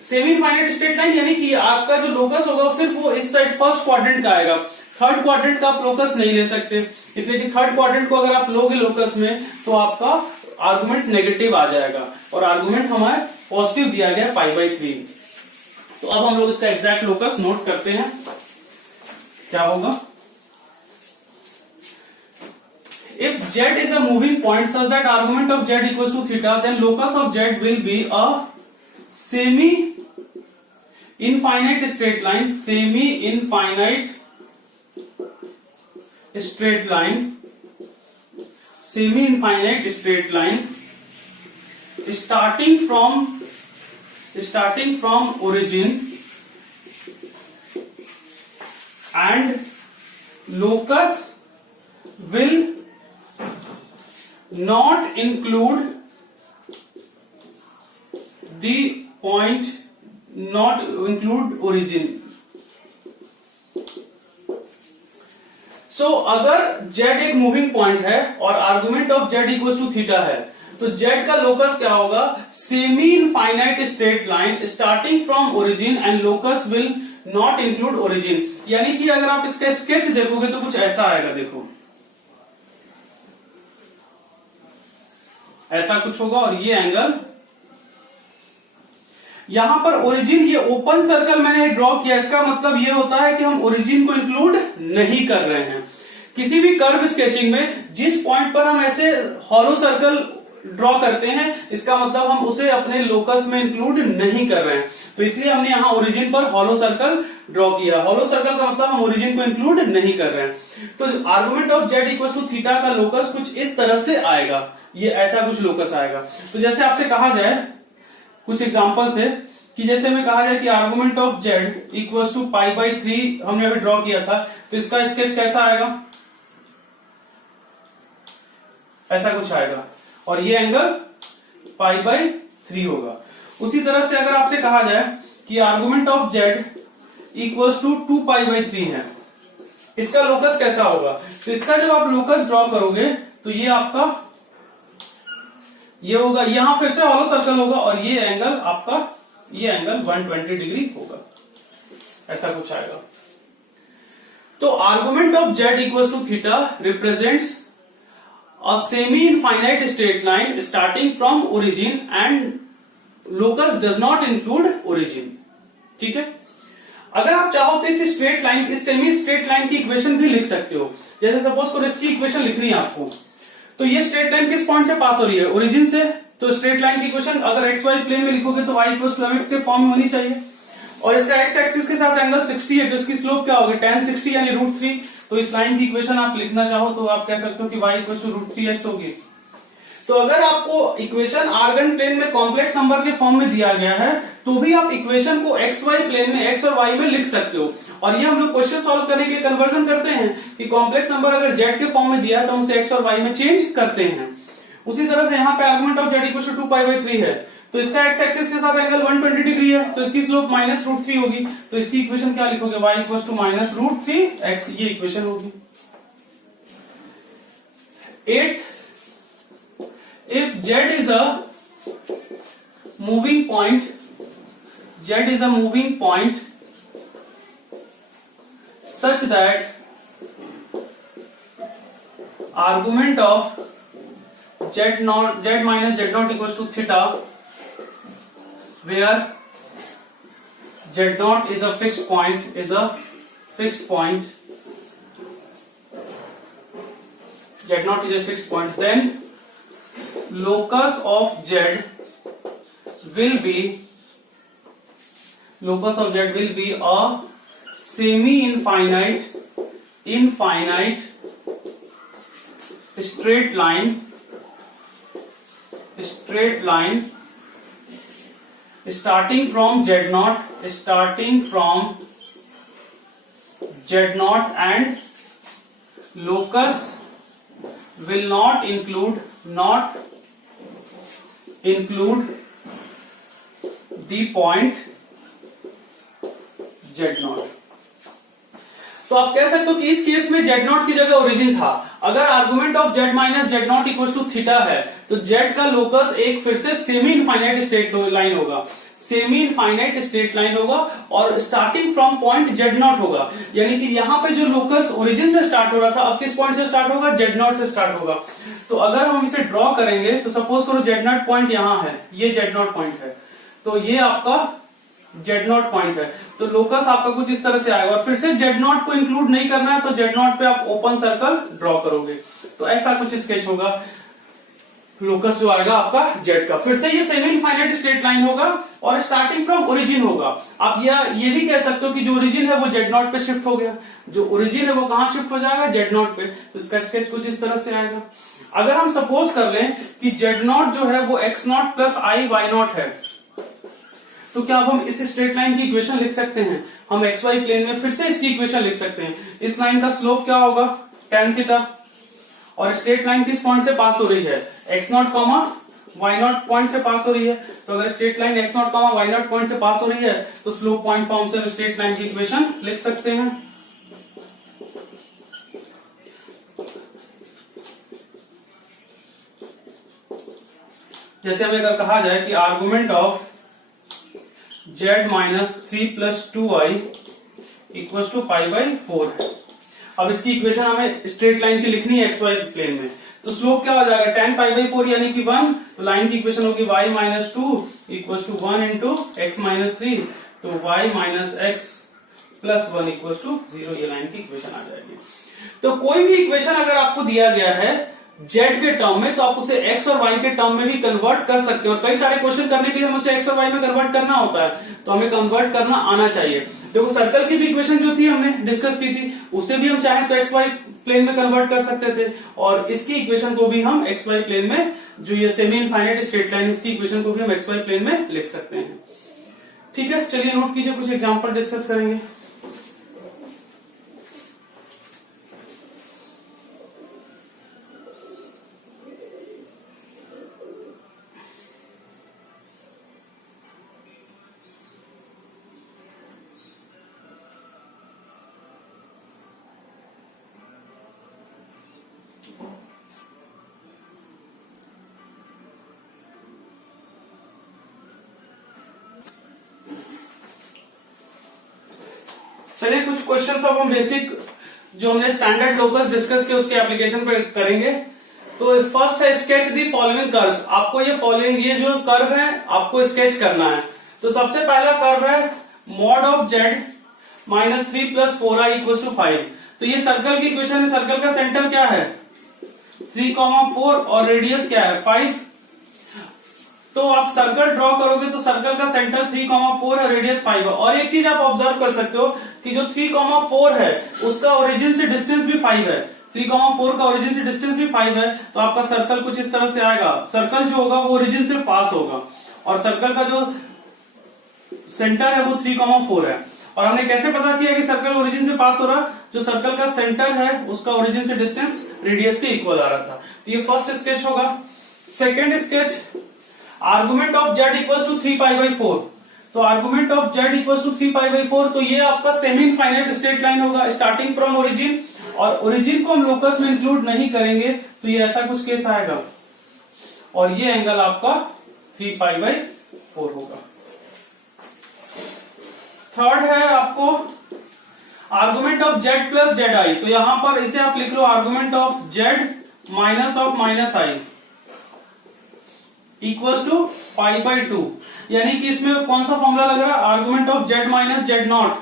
सेमी इनफाइनाइट स्ट्रेट लाइन यानी कि आपका जो लोकस होगा सिर्फ वो इस साइड फर्स्ट क्वाड्रेंट का आएगा, थर्ड क्वाड्रेंट का आप लोकस नहीं ले सकते, इसलिए कि थर्ड क्वाड्रेंट को अगर आप लोगे लोकस में तो आपका आर्गुमेंट नेगेटिव आ जाएगा, और आर्गुमेंट हमारे पॉजिटिव दिया गया π/3। तो अब हम लोग इसका एग्जैक्ट लोकस नोट करते हैं, क्या होगा। If z is a moving point such that argument of z equals to theta, then locus of z will be a semi-infinite straight line, semi-infinite straight line, semi-infinite straight line, starting from origin, and locus will not include the point, not include origin. So अगर z एक moving point है और argument of z equals to theta है, तो z का locus क्या होगा, semi infinite straight line starting from origin and locus will not include origin. यानी कि अगर आप इसका स्केच देखोगे तो कुछ ऐसा आएगा, देखो ऐसा कुछ होगा, और ये एंगल यहां पर ओरिजिन, ये ओपन सर्कल मैंने ड्रॉ किया, इसका मतलब ये होता है कि हम ओरिजिन को इंक्लूड नहीं कर रहे हैं। किसी भी कर्व स्केचिंग में जिस पॉइंट पर हम ऐसे हॉलो सर्कल ड्रॉ करते हैं, इसका मतलब हम उसे अपने लोकस में इंक्लूड नहीं कर रहे हैं, तो इसलिए हमने यहां ओरिजिन पर हॉलो सर्कल ड्रॉ किया। हॉलो सर्कल का मतलब हम ओरिजिन को इंक्लूड नहीं कर रहे हैं। तो argument of z equals to theta का लोकस कुछ इस तरह से आएगा, ये ऐसा कुछ लोकस आएगा। तो जैसे आपसे कहा जाए कुछ एग्जांपल से, कि जैसे हमें कहा जाए कि argument of z equals to π/3 हमने अभी ड्रॉ किया था, तो इसका स्केच कैसा आएगा, ऐसा कुछ आएगा, और ये एंगल π/3 होगा। उसी तरह से अगर आपसे कहा जाए कि argument of z equals to 2π/3 है, इसका लोकस कैसा होगा, तो इसका जब आप लोकस ड्रॉ करोगे तो ये आपका ये होगा, यहां फिर से हॉलो सर्कल होगा, और ये एंगल आपका, ये एंगल 120 डिग्री होगा, ऐसा कुछ आएगा। तो argument of z equals to theta represents a semi-infinite straight line starting from origin and locus does not include origin। ठीक है, अगर आप चाहो तो इस स्ट्रेट लाइन, इस सेमी स्ट्रेट लाइन की इक्वेशन भी लिख सकते हो। जैसे सपोज करो इसकी इक्वेशन लिखनी है आपको, तो ये स्ट्रेट लाइन किस पॉइंट से पास हो रही है, ओरिजिन से। तो स्ट्रेट लाइन की इक्वेशन अगर एक्स वाई प्लेन में लिखोगे तो y इक्वल्स टू mx के फॉर्म में होनी चाहिए, और इसका एक्स एक्सिस के साथ एंगल 60 है, तो इसकी स्लोप क्या होगी, tan 60 यानी √3। तो इस लाइन की इक्वेशन आप लिखना चाहो तो आप कह सकते हो कि y इक्वल्स टू √3x होगी। तो अगर आपको इक्वेशन आर्गन प्लेन में कॉम्प्लेक्स नंबर के फॉर्म में दिया गया है, तो भी आप इक्वेशन को एक्स वाई प्लेन में, एक्स और वाई में लिख सकते हो। और ये हम लोग क्वेश्चन सॉल्व करने के लिए कन्वर्जन करते हैं कि कॉम्प्लेक्स नंबर अगर जेड के फॉर्म में दिया है तो हम उसे एक्स और वाई में चेंज करते हैं। उसी तरह से यहाँ पे argument of z equal to 2π/3 है, तो इसका एक्स एक्सिस के साथ एंगल 120 डिग्री है, तो इसकी स्लोप -√3 होगी। तो इसकी इक्वेशन क्या लिखोगे, y इक्वल टू -√3x, ये इक्वेशन होगी। 8th, if z is a moving point, z is a moving point such that argument of z minus z0 equals to theta, where z0 is a fixed point, z0 is a fixed point, then locus of z will be a semi-infinite straight line starting from z0 and locus will not include the point z0। तो आप कह सकते हो कि इस case में z0 की जगह ओरिजिन था। अगर argument of z minus z not equal to theta है तो जेड का लोकस एक फिर से सेमी इनफाइनाइट स्ट्रेट लाइन होगा, सेमी इनफाइनाइट स्ट्रेट लाइन होगा और starting from point z not होगा। यानी कि यहाँ पे जो लोकस ओरिजिन से स्टार्ट हो रहा था अब किस पॉइंट से स्टार्ट होगा, जेड नॉट से स्टार्ट होगा। तो अगर हम इसे ड्रॉ करेंगे तो सपोज करो जेड नॉट पॉइंट यहाँ है, ये जेड नॉट पॉइंट है, तो ये आपका जेड नॉट पॉइंट है। तो लोकस आपका कुछ इस तरह से आएगा और फिर से जेड नॉट को इंक्लूड नहीं करना है तो जेड नॉट पे आप ओपन सर्कल ड्रॉ करोगे। तो ऐसा कुछ स्केच होगा, लोकस जो आएगा आपका जेड का। फिर से ये सेमी इनफाइनाइट स्ट्रेट लाइन होगा और स्टार्टिंग फ्रॉम ओरिजिन होगा। आप ये भी कह सकते हो कि जो ओरिजिन है वो जेड नॉट पे शिफ्ट हो गया, जो ओरिजिन है वो कहां शिफ्ट हो जाएगा, जेड नॉट पे। तो इसका स्केच कुछ इस तरह से आएगा। अगर हम सपोज कर लें कि जेड नॉट जो है वो x not plus i y not है, तो क्या अब हम इस स्ट्रेट लाइन की इक्वेशन लिख सकते हैं? हम एक्स वाई प्लेन में फिर से इसकी इक्वेशन लिख सकते हैं। इस लाइन का स्लोप क्या होगा, tan थीटा, और स्ट्रेट लाइन किस पॉइंट से पास हो रही है, x not comma y not point से पास हो रही है। तो अगर straight line x not comma y not point से पास हो रही है तो स्लोप पॉइंट फॉर्म से स्ट्रेट लाइन की इक्वेशन लिख सकते हैं। जैसे हमें अगर कहा जाए कि argument of z minus 3 plus 2i equal to pi by 4 है। अब इसकी इक्वेशन हमें स्ट्रेट लाइन की लिखनी है एक्स वाई प्लेन में। तो स्लोप क्या हो जाएगा, tan पाई बाई 4 यानी कि 1। तो लाइन की इक्वेशन होगी y minus 2 equal to 1 into x minus 3। तो y minus x plus 1 equal to 0, ये लाइन की इक्वेशन आ जाएगी। तो कोई भी इक्वेशन अगर आपको दिया गया है जेड के टर्म में तो आप उसे एक्स और वाई के टर्म में भी कन्वर्ट कर सकते हो। और कई सारे क्वेश्चन करने के लिए हमें उसे एक्स और वाई में कन्वर्ट करना होता है, तो हमें कन्वर्ट करना आना चाहिए। देखो सर्कल की भी इक्वेशन जो थी हमने डिस्कस की थी, उसे भी हम चाहे तो एक्स वाई प्लेन में कन्वर्ट कर सकते थे, और इसकी इक्वेशन को भी हम एक्स वाई प्लेन में, जो ये सेमी इनफाइनाइट स्ट्रेट लाइन, इसकी इक्वेशन को भी हम एक्स वाई प्लेन में लिख सकते हैं। ठीक है, चलिए नोट कीजिए, कुछ एग्जाम्पल डिस्कस करेंगे। चलिए कुछ क्वेश्चन अब हम बेसिक जो हमने स्टैंडर्ड लोकस डिस्कस किया उसके एप्लीकेशन पे करेंगे। तो फर्स्ट है स्केच दी फॉलोइंग कर्व। आपको ये जो कर्व है आपको स्केच करना है। तो सबसे पहला कर्व है mod of z minus 3 plus 4i equal to 5। तो ये सर्कल की इक्वेशन है। सर्कल का सेंटर क्या है 3,4 और रेडियस क्या है 5। तो आप सर्कल ड्रॉ करोगे तो सर्कल का सेंटर 3,4 है, रेडियस 5 है। और एक चीज आप ऑब्जर्व कर सकते हो कि जो 3,4 है उसका ओरिजिन से डिस्टेंस भी 5 है। 3,4 का ओरिजिन से डिस्टेंस भी 5 है। तो आपका सर्कल कुछ इस तरह से आएगा। सर्कल जो होगा वो ओरिजिन से पास होगा और सर्कल का जो सेंटर है वो 3,4 है। और हमने कैसे पता किया कि सर्कल ओरिजिन से पास हो रहा, जो सर्कल का सेंटर है उसका ओरिजिन से डिस्टेंस रेडियस के इक्वल आ रहा था। तो ये फर्स्ट स्केच होगा। Second sketch argument of z equal to 3 pi by 4। तो argument of z equal to 3 pi by 4, तो ये आपका सेमी इनफाइनाइट स्ट्रेट लाइन होगा स्टार्टिंग फ्रॉम ओरिजिन, और ओरिजिन को हम लोकस में इंक्लूड नहीं करेंगे तो ये ऐसा कुछ केस आएगा और ये एंगल आपका 3 पाई बाई 4 होगा। थर्ड है आपको argument of z plus z i. तो यहां पर इसे आप लिख लो argument of z minus of minus i equals to pi by 2। यानी कि इसमें कौन सा फॉर्मूला लग रहा है argument of z minus z naught,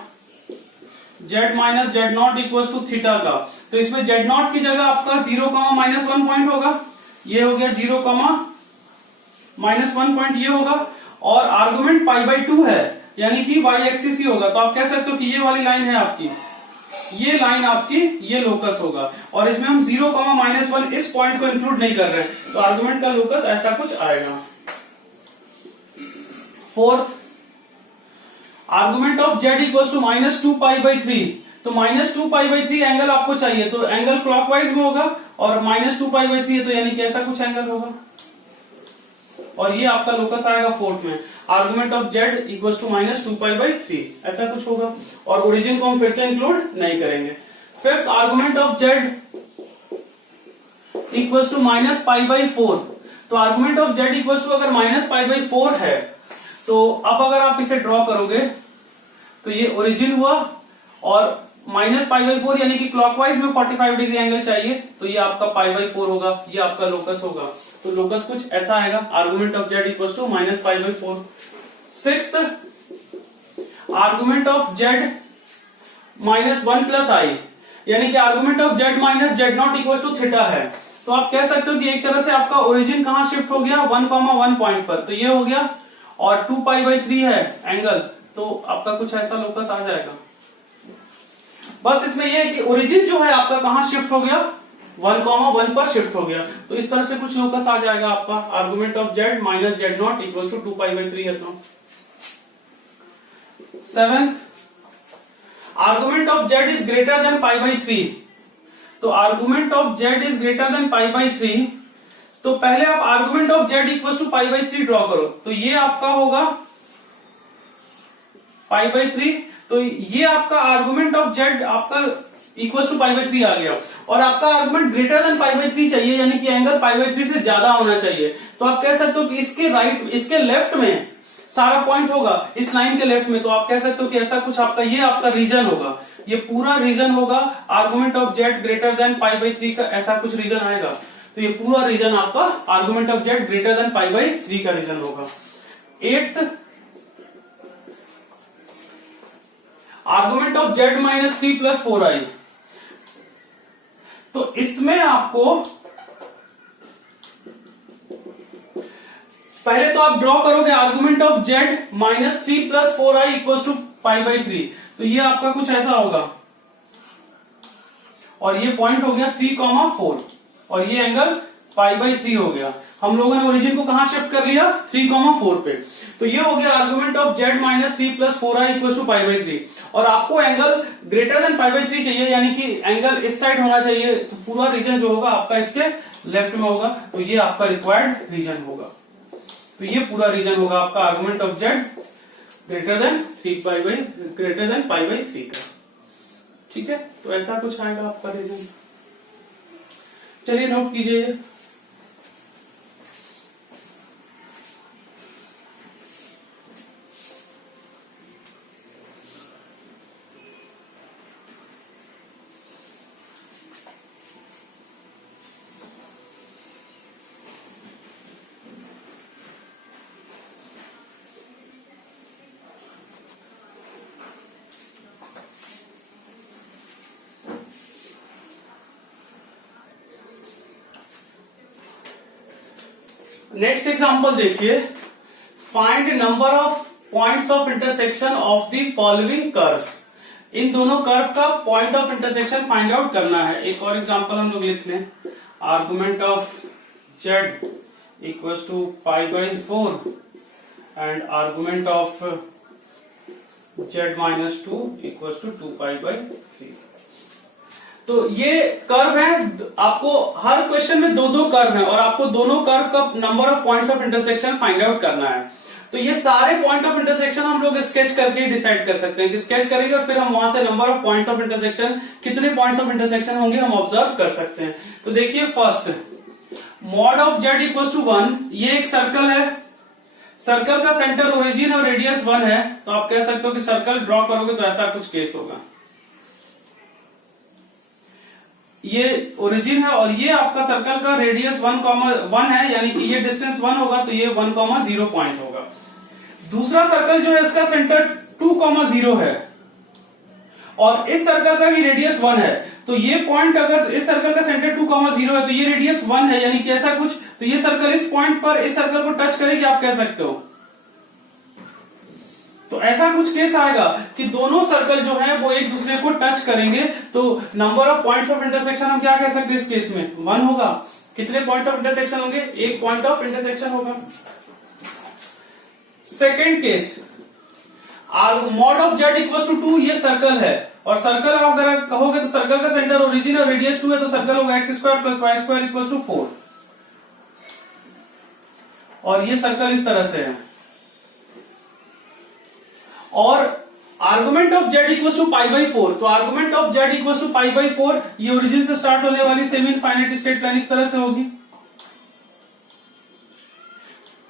z minus z naught equals to theta का। तो इसमें जेड नॉट की जगह आपका 0,-1 पॉइंट होगा, ये हो गया 0,-1 पॉइंट ये होगा। और आर्गुमेंट पाई बाई 2 है यानी कि वाई एक्सिस ही होगा। तो आप कह सकते हो कि ये वाली लाइन है आपकी, ये लाइन आपकी ये लोकस होगा। और इसमें हम 0,-1 इस पॉइंट को इंक्लूड नहीं कर रहे हैं, तो आर्गुमेंट का लोकस ऐसा कुछ आएगा। Fourth argument of z equal to -2 pi by 3। तो -2 पाई बाई 3 एंगल आपको चाहिए, तो एंगल क्लॉकवाइज में होगा और -2 पाई बाई 3 है, तो यानी कि ऐसा कुछ एंगल होगा और ये आपका लोकस आएगा फोर्थ में। Argument of z equal to -2 pi by 3 ऐसा कुछ होगा और ओरिजिन को हम फिर से इंक्लूड नहीं करेंगे। Fifth argument of z equal to minus pi by 4, तो argument of z equal to अगर माइनस पाई बाई 4 है, तो अब अगर आप इसे ड्रॉ करोगे तो ये ओरिजिन हुआ, और माइनस पाई बाई 4 यानी कि क्लॉकवाइज में 45 डिग्री एंगल चाहिए, तो ये आपका पाई बाई 4 होगा, ये आपका लोकस होगा। तो लोकस कुछ ऐसा आएगा, argument of z equal to minus pi by 4। Sixth, argument of z minus 1 plus i, यानी कि argument of z minus z not equal to theta है। तो आप कह सकते हो कि एक तरह से आपका ओरिजिन कहां शिफ्ट हो गया, 1,1 पॉइंट पर, तो ये हो गया, और 2 पाई बाई 3 है एंगल, तो आपका कुछ ऐसा लोकस आ जाएगा। बस इसमें यह है कि ओरिजिन जो है आपका कहां शिफ्ट हो गया, 1,1 पर शिफ्ट हो गया, तो इस तरह से कुछ लोकस आ जाएगा आपका, argument of z minus z not equal to 2 pi by 3 है। तो seventh, argument of z is greater than pi by 3, तो argument of z is greater than pi by 3, तो पहले आप argument of z equal to pi by 3 draw करो, तो ये आपका होगा पाई बाई 3, तो ये आपका आर्गुमेंट ऑफ z आपका इक्वल टू पाई बाई 3 आ गया, और आपका argument greater than pi by 3 चाहिए, यानी कि एंगल पाई बाई 3 से ज्यादा होना चाहिए। तो आप कह सकते हो कि इसके राइट, इसके लेफ्ट में सारा पॉइंट होगा, इस लाइन के लेफ्ट में, तो आप कह सकते हो कि ऐसा कुछ आपका, ये आपका रीजन होगा, ये पूरा रीजन होगा, argument of z greater than pi by 3 का ऐसा कुछ रीजन आएगा, तो ये पूरा रीजन आपका argument of z greater than pi by 3 का रीजन होगा। Eighth, argument of z minus 3 plus 4i, तो इसमें आपको पहले तो आप ड्रॉ करोगे argument of z minus 3 plus 4i equal to pi by 3, तो ये आपका कुछ ऐसा होगा, और ये पॉइंट हो गया 3,4, और ये एंगल पाई बाई 3 हो गया। हम लोगों ने ओरिजिन को कहां शिफ्ट कर लिया, 3,4 पे, तो ये हो गया argument of z minus 3 plus 4i equal to pi by 3, और आपको angle greater than pi by 3 चाहिए, यानी कि एंगल इस साइड होना चाहिए, तो पूरा रीजन जो होगा आपका इसके लेफ्ट में होगा, तो ये आपका रिक्वायर्ड रीजन होगा, तो ये पूरा रीजन होगा आपका argument of z greater then 3 pi by greater than pi by 3 का। ठीक है, तो ऐसा कुछ आएगा आपका रीजन। चलिए नोट कीजिए। नेक्स्ट एग्जांपल देखिए, find number of points of intersection of the following curves. इन दोनों कर्व का point of intersection find out करना है। एक और एग्जांपल हम लोग लिख लें, argument of z equals to pi by 4 and argument of z minus 2 equals to 2 pi by 3। तो ये कर्व है, आपको हर क्वेश्चन में दो दो कर्व है, और आपको दोनों कर्व का number of points of intersection find out करना है। तो ये सारे पॉइंट ऑफ इंटरसेक्शन हम लोग स्केच करके डिसाइड कर सकते हैं कि स्केच करेंगे, और फिर हम वहां से number of points of intersection, कितने पॉइंट्स ऑफ इंटरसेक्शन होंगे हम ऑब्जर्व कर सकते हैं। तो देखिए, first mod of z equal to 1, ये एक सर्कल है, सर्कल का सेंटर ओरिजिन और रेडियस 1 है, तो आप कह सकते हो कि सर्कल ड्रॉ करोगे तो ऐसा कुछ केस होगा। ये ओरिजिन है और ये आपका सर्कल का रेडियस 1,1 है, यानी कि ये डिस्टेंस 1 होगा, तो ये 1,0 पॉइंट होगा। दूसरा सर्कल जो है इसका सेंटर 2,0 है, और इस सर्कल का भी रेडियस 1 है, तो ये पॉइंट, अगर इस सर्कल का सेंटर 2,0 है तो ये रेडियस 1 है, यानी कि ऐसा कुछ, तो ये सर्कल इस पॉइंट पर इस सर्कल को टच करेगी, आप कह सकते हो। तो ऐसा कुछ केस आएगा कि दोनों सर्कल जो है वो एक दूसरे को टच करेंगे, तो number of points of intersection हम क्या कह सकते हैं इस केस में, 1 होगा। कितने पॉइंट्स ऑफ इंटरसेक्शन होंगे, एक पॉइंट ऑफ इंटरसेक्शन होगा। Second case, mod of z equal to 2, ये सर्कल है, और सर्कल अगर कहोगे तो सर्कल का सेंटर ओरिजिन और रेडियस 2 है, तो सर्कल होगा x² plus y² equal to 4, और ये सर्कल इस तरह से है। और argument of z equal to pi by 4, तो argument of z equal to pi by 4, ये ओरिजिन से स्टार्ट होने वाली सेमी इनफाइनाइट स्ट्रेट लाइन इस तरह से होगी।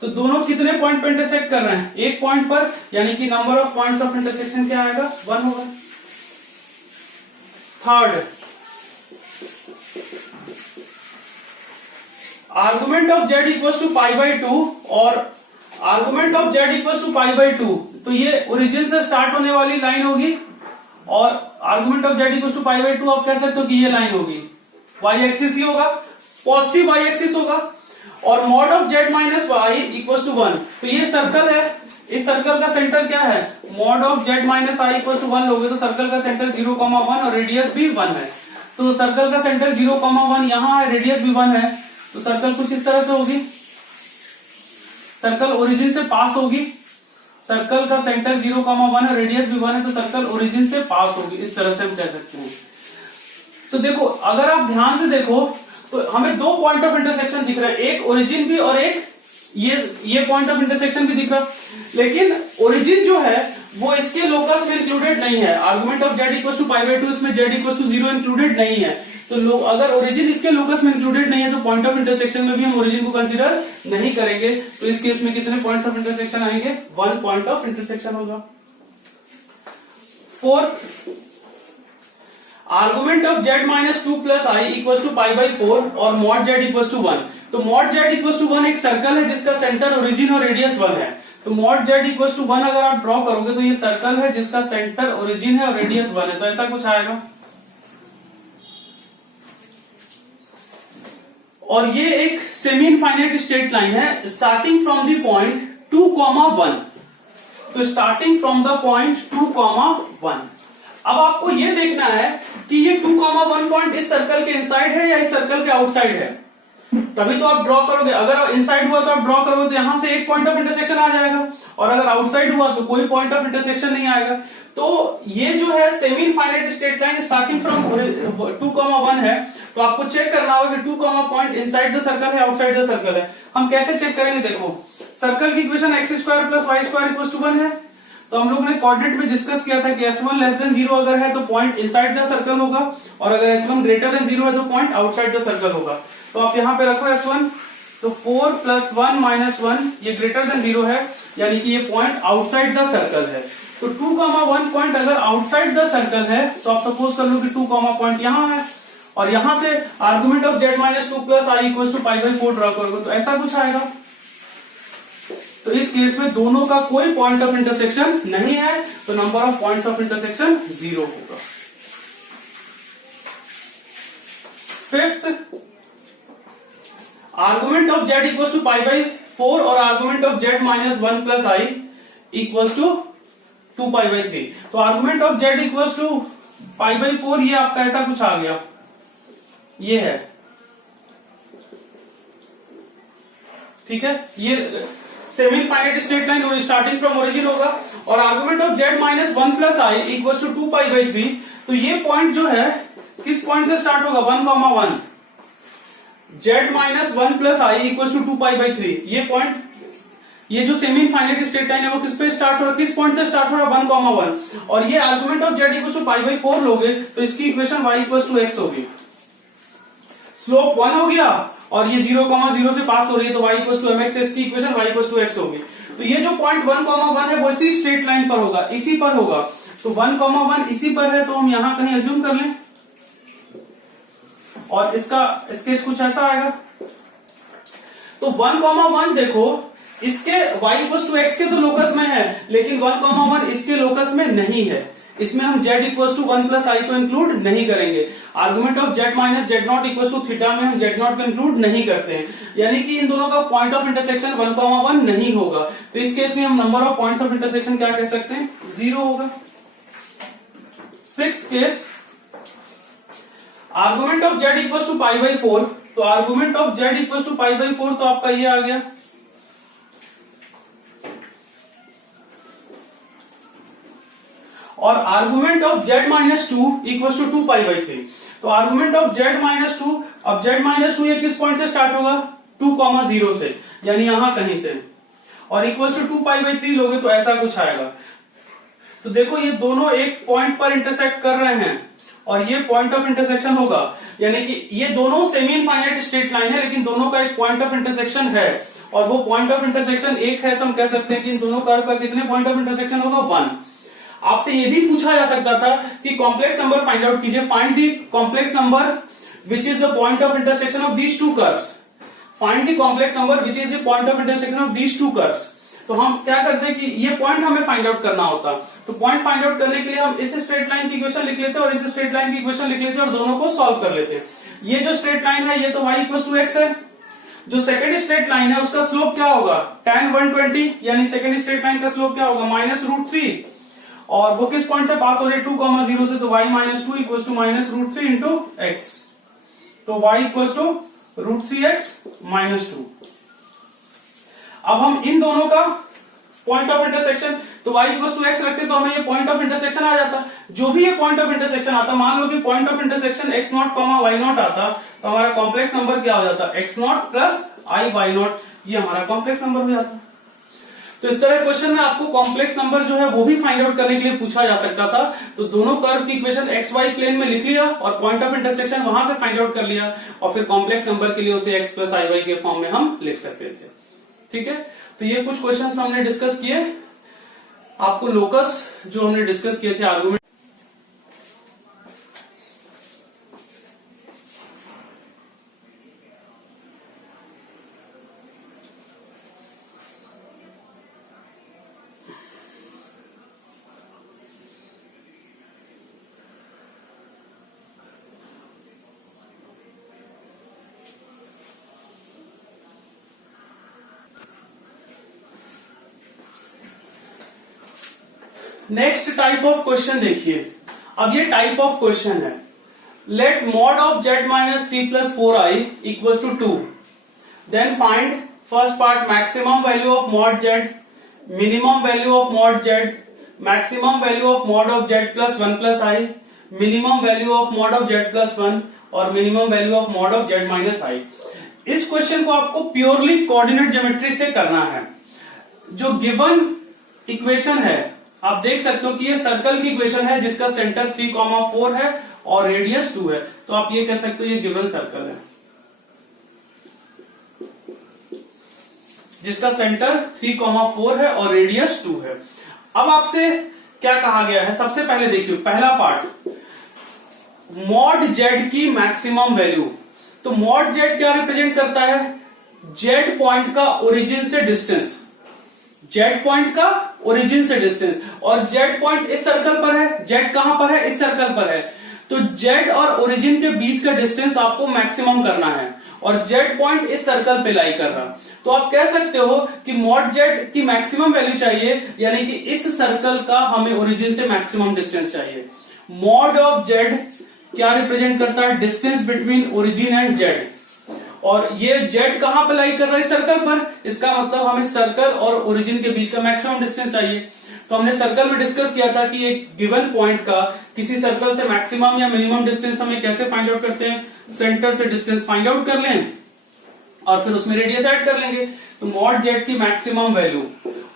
तो दोनों कितने पॉइंट पर इंटरसेक्ट कर रहे हैं? एक पॉइंट पर, यानी कि number of points of intersection क्या आएगा? 1 होगा। Third, argument of z equal to pi by 2 और argument of z equal to pi by 2, तो ये ओरिजिन से स्टार्ट होने वाली लाइन होगी और argument of z equal to pi by 2 आप कह सकते हो कि ये लाइन होगी, वाई एक्सिस ही होगा, पॉजिटिव वाई एक्सिस होगा। और mod of z minus y equal to 1, तो ये सर्कल है, इस सर्कल का सेंटर क्या है? Mod of z minus i equal to 1 लोगे तो सर्कल का सेंटर 0,1 और रेडियस भी 1 है। तो सर्कल का सेंटर 0,1 यहां है, रेडियस भी 1 है, तो सर्कल कुछ इस तरह से होगी। सर्कल ओरिजिन से पास होगी, सर्कल का सेंटर 0,1 है, रेडियस भी 1 है, तो सर्कल ओरिजिन से पास होगी, इस तरह से हम कह सकते हैं। तो देखो, अगर आप ध्यान से देखो तो हमें दो पॉइंट ऑफ इंटरसेक्शन दिख रहा है, एक ओरिजिन भी और एक ये पॉइंट ऑफ इंटरसेक्शन भी दिख रहा, लेकिन ओरिजिन जो है वो इसके लोकस में इंक्लूडेड नहीं है। Argument of z equal to pi by 2, इसमें जेड इक्वल टू 0 इंक्लूडेड नहीं है। तो अगर ओरिजिन इसके लोकस में इंक्लूडेड नहीं है तो पॉइंट ऑफ इंटरसेक्शन में भी हम ओरिजिन को कंसीडर नहीं करेंगे। तो इस केस में कितने पॉइंट्स ऑफ इंटरसेक्शन आएंगे? 1 पॉइंट ऑफ इंटरसेक्शन होगा। Fourth, argument of z minus 2 plus i equal to pi by 4 और मॉड जेड इक्वल टू 1। तो मॉड जेड इक्वल टू 1 एक सर्कल है जिसका सेंटर, ओरिजिन और रेडियस 1 है। तो मॉड जेड इक्वल टू 1 अगर आप ड्रॉ करोगे तो ये सर्कल है जिसका सेंटर, ओरिजिन है और रेडियस 1 है, तो ऐसा कुछ आएगा। और ये एक सेमी इनफाइनाइट स्ट्रेट लाइन है स्टार्टिंग फ्रॉम द पॉइंट 2,1। तो स्टार्टिंग फ्रॉम द पॉइंट 2,1। अब आपको ये देखना है कि ये 2,1 पॉइंट इस सर्कल के इनसाइड है या इस सर्कल के आउटसाइड है, तभी तो आप ड्रॉ करोगे। अगर इनसाइड हुआ तो आप ड्रॉ करोगे तो यहां से एक पॉइंट ऑफ इंटरसेक्शन आ जाएगा, और अगर आउटसाइड हुआ तो कोई पॉइंट ऑफ इंटरसेक्शन नहीं आएगा। तो ये जो है semi infinite straight line starting from 2,1 है, तो आपको चेक करना होगा कि 2, पॉइंट इनसाइड द सर्कल है, आउटसाइड द सर्कल है। हम कैसे चेक करेंगे? देखो, सर्कल की equation x square plus y square equal to 1 है, तो हम लोगों ने कोऑर्डिनेट में डिस्कस किया था कि s1 लेस देन 0 अगर है तो पॉइंट इनसाइड द सर्कल होगा, और अगर s1 ग्रेटर देन 0 है तो पॉइंट आउटसाइड द सर्कल होगा। तो आप यहां पे रखो s1, तो 4 प्लस 1 माइनस 1 ये ग्रेटर देन 0 है, यानी कि ये पॉइंट आउटसाइड द सर्कल है। तो 2,1 पॉइंट अगर आउटसाइड द सर्कल है तो आप सपोज कर लो कि 2, पॉइंट यहां है, और यहां से argument of z minus 2 plus i equal to pi by 4 draw करोगे तो ऐसा कुछ आएगा। तो इस केस में दोनों का कोई पॉइंट ऑफ इंटरसेक्शन नहीं है, तो number of points of intersection 0 होगा। Fifth, argument of z equal to pi by 4 और argument of z minus 1 plus i equal to 2 pi by 3। तो argument of z equal to pi by 4 ये आपका ऐसा कुछ आ गया, ये है, ठीक है। ये semi infinite straight line starting from origin होगा, और argument of z minus 1 plus i equal to 2 pi by 3। तो ये पॉइंट जो है किस पॉइंट से स्टार्ट होगा? 1,1। Z minus 1 plus i equal to 2 pi by 3। ये पॉइंट, ये जो सेमी इनफाइनाइट स्ट्रेट लाइन है वो किस पे स्टार्ट हो रहा है, किस पॉइंट से स्टार्ट हो रहा है? 1,1। और ये argument of z equal to pi by 4 लोगे तो इसकी equation y equal to x होगी। स्लोप 1 हो गया और ये 0,0 से पास हो रही है, तो y इक्वल टू mx, इसकी equation y equal to x होगी। तो ये जो पॉइंट 1,1 है वो इसी स्ट्रेट लाइन पर होगा, इसी पर होगा। तो 1,1 इसी पर है, तो हम यहां कहीं अज्यूम कर लें, और इसका स्केच कुछ ऐसा आएगा। तो 1,1 देखो, इसके y इक्वल टू x के तो लोकस में है, लेकिन 1,1 इसके लोकस में नहीं है। इसमें हम z equal to 1 plus i को इंक्लूड नहीं करेंगे। Argument of z minus z not equal to theta में हम जेड नॉट को इंक्लूड नहीं करते हैं, यानी कि इन दोनों का पॉइंट ऑफ इंटरसेक्शन 1,1 नहीं होगा। तो इस केस में हम number of points of intersection क्या कह सकते हैं? 0 होगा। Sixth case, argument of z equal to pi by 4। तो argument of z equal to pi by 4 तो आपका ये आ गया, और argument of z minus 2 equal to 2 pi by 3। तो आर्गुमेंट ऑफ z माइनस 2, अब z माइनस 2 ये किस पॉइंट से स्टार्ट होगा? 2,0 से, यानी यहां कहीं से, और इक्वल टू 2 पाई बाई 3 लोगे तो ऐसा कुछ आएगा। तो देखो ये दोनों एक पॉइंट पर इंटरसेक्ट कर रहे हैं और ये पॉइंट ऑफ इंटरसेक्शन होगा, यानी कि ये दोनों सेमी इनफाइनाइट स्ट्रेट लाइन है लेकिन दोनों का एक पॉइंट ऑफ इंटरसेक्शन है और वो पॉइंट ऑफ इंटरसेक्शन एक है, तो हम कह सकते हैं कि इन दोनों कर्व का कितने पॉइंट ऑफ इंटरसेक्शन होगा 1। आपसे ये भी पूछा जा सकता था कि कॉम्प्लेक्स नंबर फाइंड आउट कीजिए, find the complex number which is the point of intersection of these two curves, find the complex number which is the point of intersection of these two curves. तो हम क्या करते हैं कि ये point हमें find out करना होता, तो पॉइंट फाइंड आउट करने के लिए हम इस स्ट्रेट लाइन की इक्वेशन लिख लेते हैं और इस स्ट्रेट लाइन की इक्वेशन लिख लेते हैं और दोनों को सॉल्व कर लेते हैं। ये जो स्ट्रेट लाइन है ये तो y = x है, जो सेकंड स्ट्रेट लाइन है उसका स्लोप क्या होगा tan 120, यानी सेकंड स्ट्रेट लाइन का स्लोप क्या होगा -√3, और वो किस पॉइंट से पास हो रही है 2, 0 से, तो y - 2 = -√3 into x, तो y = √3x - 2। अब हम इन दोनों का पॉइंट ऑफ इंटरसेक्शन, तो y = x रखते तो हमें ये पॉइंट ऑफ इंटरसेक्शन आ जाता। जो भी ये पॉइंट ऑफ इंटरसेक्शन आता, मान लो कि point of intersection x0, y0 आता, तो हमारा कॉम्प्लेक्स नंबर क्या हो जाता x0 + i y0, ये हमारा कॉम्प्लेक्स नंबर हो जाता। तो इस तरह क्वेश्चन में आपको कॉम्प्लेक्स नंबर जो है वो भी फाइंड आउट करने के लिए पूछा जा सकता था। तो दोनों कर्व की इक्वेशन एक्स वाई प्लेन में लिख लिया और पॉइंट ऑफ इंटरसेक्शन वहां से फाइंड आउट कर लिया और फिर कॉम्प्लेक्स नंबर के लिए उसे x + iy के फॉर्म में हम लिख सकते थे। ठीक है, तो ये कुछ क्वेश्चंस हमने डिस्कस किए। आपको लोकस जो हमने डिस्कस किए थे argument, next type of question देखिए। अब ये टाइप ऑफ क्वेश्चन है, let mod of z - 3 + 4i = 2, then find first part maximum value of mod z, minimum value of mod z, maximum value of mod of z + 1 + i, minimum value of mod of z + 1 और minimum value of mod of z - i। इस question को आपको purely coordinate geometry से करना है। जो given equation है आप देख सकते हो कि ये सर्कल की इक्वेशन है जिसका सेंटर 3, 4 है और रेडियस 2 है, तो आप ये कह सकते हो ये गिवन सर्कल है जिसका सेंटर 3, 4 है और रेडियस 2 है। अब आपसे क्या कहा गया है, सबसे पहले देखिए पहला पार्ट, mod z की मैक्सिमम वैल्यू। तो mod z क्या रिप्रेजेंट करता है, z पॉइंट का ओरिजिन से डिस्टेंस, z पॉइंट का ओरिजिन से डिस्टेंस, और z पॉइंट इस सर्कल पर है, z कहां पर है, इस सर्कल पर है, तो z और ओरिजिन के बीच का डिस्टेंस आपको मैक्सिमम करना है और z पॉइंट इस सर्कल पे लाई कर रहा। तो आप कह सकते हो कि mod z की मैक्सिमम वैल्यू चाहिए, यानी कि इस सर्कल का हमें ओरिजिन से मैक्सिमम डिस्टेंस चाहिए। mod ऑफ z क्या रिप्रेजेंट करता है, distance between origin and z, और ये z कहां पर लाई कर रहा है, सर्कल पर, इसका मतलब हमें सर्कल और ओरिजिन के बीच का मैक्सिमम डिस्टेंस चाहिए। तो हमने सर्कल में डिस्कस किया था कि एक गिवन पॉइंट का किसी सर्कल से मैक्सिमम या मिनिमम डिस्टेंस हमें कैसे फाइंड आउट करते हैं, सेंटर से डिस्टेंस फाइंड आउट कर लें और फिर उसमें रेडियस ऐड कर लेंगे। तो mod z की मैक्सिमम वैल्यू,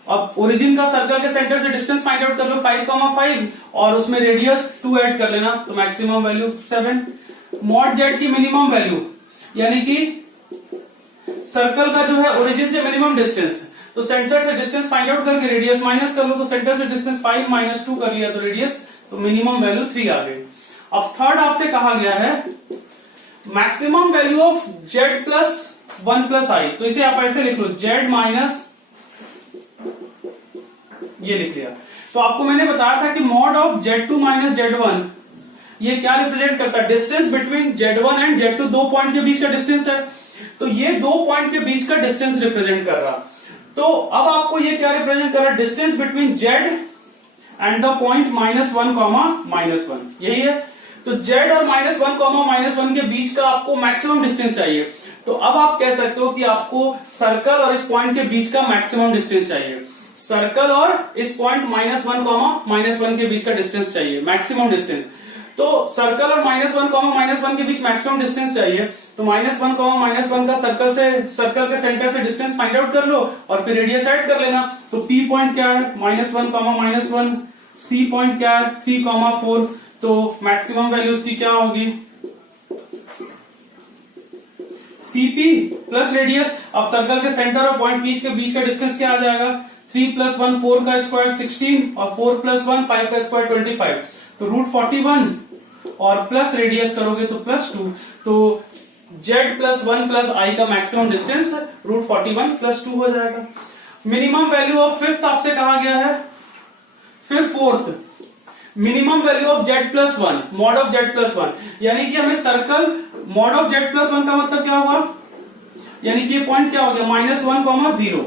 अब ओरिजिन का सर्कल के सेंटर से डिस्टेंस फाइंड आउट कर लो 5, 5 और उसमें रेडियस 2 ऐड कर लेना, तो मैक्सिमम वैल्यू 7। mod z की मिनिमम वैल्यू, यानी कि सर्कल का जो है ओरिजिन से मिनिमम डिस्टेंस, तो सेंटर से डिस्टेंस फाइंड आउट करके रेडियस माइनस कर लो, तो सेंटर से डिस्टेंस 5 - 2 कर लिया तो रेडियस, तो मिनिमम वैल्यू 3 आ गई। अब थर्ड आपसे कहा गया है maximum value of z + 1 + i, तो इसे आप ऐसे लिख लो z माइनस, ये लिख लिया। तो आपको मैंने बताया था कि mod ऑफ z2 - z1 ये क्या रिप्रेजेंट करता है, distance between z1 and z2, दो पॉइंट के बीच का डिस्टेंस है, तो ये दो पॉइंट के बीच का डिस्टेंस रिप्रेजेंट कर रहा। तो अब आपको ये क्या रिप्रेजेंट कर रहा है, distance between z and the point -1, -1, यही है। तो z और -1, -1 के बीच का आपको मैक्सिमम डिस्टेंस चाहिए। तो अब आप कह सकते हो कि आपको सर्कल और इस पॉइंट के बीच का मैक्सिमम डिस्टेंस चाहिए, सर्कल और इस पॉइंट -1, -1 के बीच का डिस्टेंस चाहिए, मैक्सिमम डिस्टेंस। तो सर्कल और -1, -1 के बीच मैक्सिमम डिस्टेंस चाहिए, तो -1, -1 का सर्कल के सेंटर से डिस्टेंस फाइंड आउट कर लो और फिर रेडियस ऐड कर लेना। तो P पॉइंट क्या है, -1, -1, सी पॉइंट क्या है 3,4, तो मैक्सिमम वैल्यू उसकी क्या होगी सीपी प्लस रेडियस। अब सर्कल के सेंटर और पॉइंट के बीच का डिस्टेंस क्या आ जाएगा 3 + 1 4 का स्क्वायर 16 और 4 + 1 5 का स्क्वायर 25, तो √41 और प्लस रेडियस करोगे तो +2, तो z + 1 + i का मैक्सिमम डिस्टेंस √41 +2 हो जाएगा। मिनिमम वैल्यू ऑफ फिफ्थ आपसे कहा गया है, फिर fourth minimum value of z + 1 mod of z + 1, यानी कि हमें सर्कल मॉड ऑफ z + 1 का मतलब क्या हुआ, यानी कि ये पॉइंट क्या हो गया -1, 0,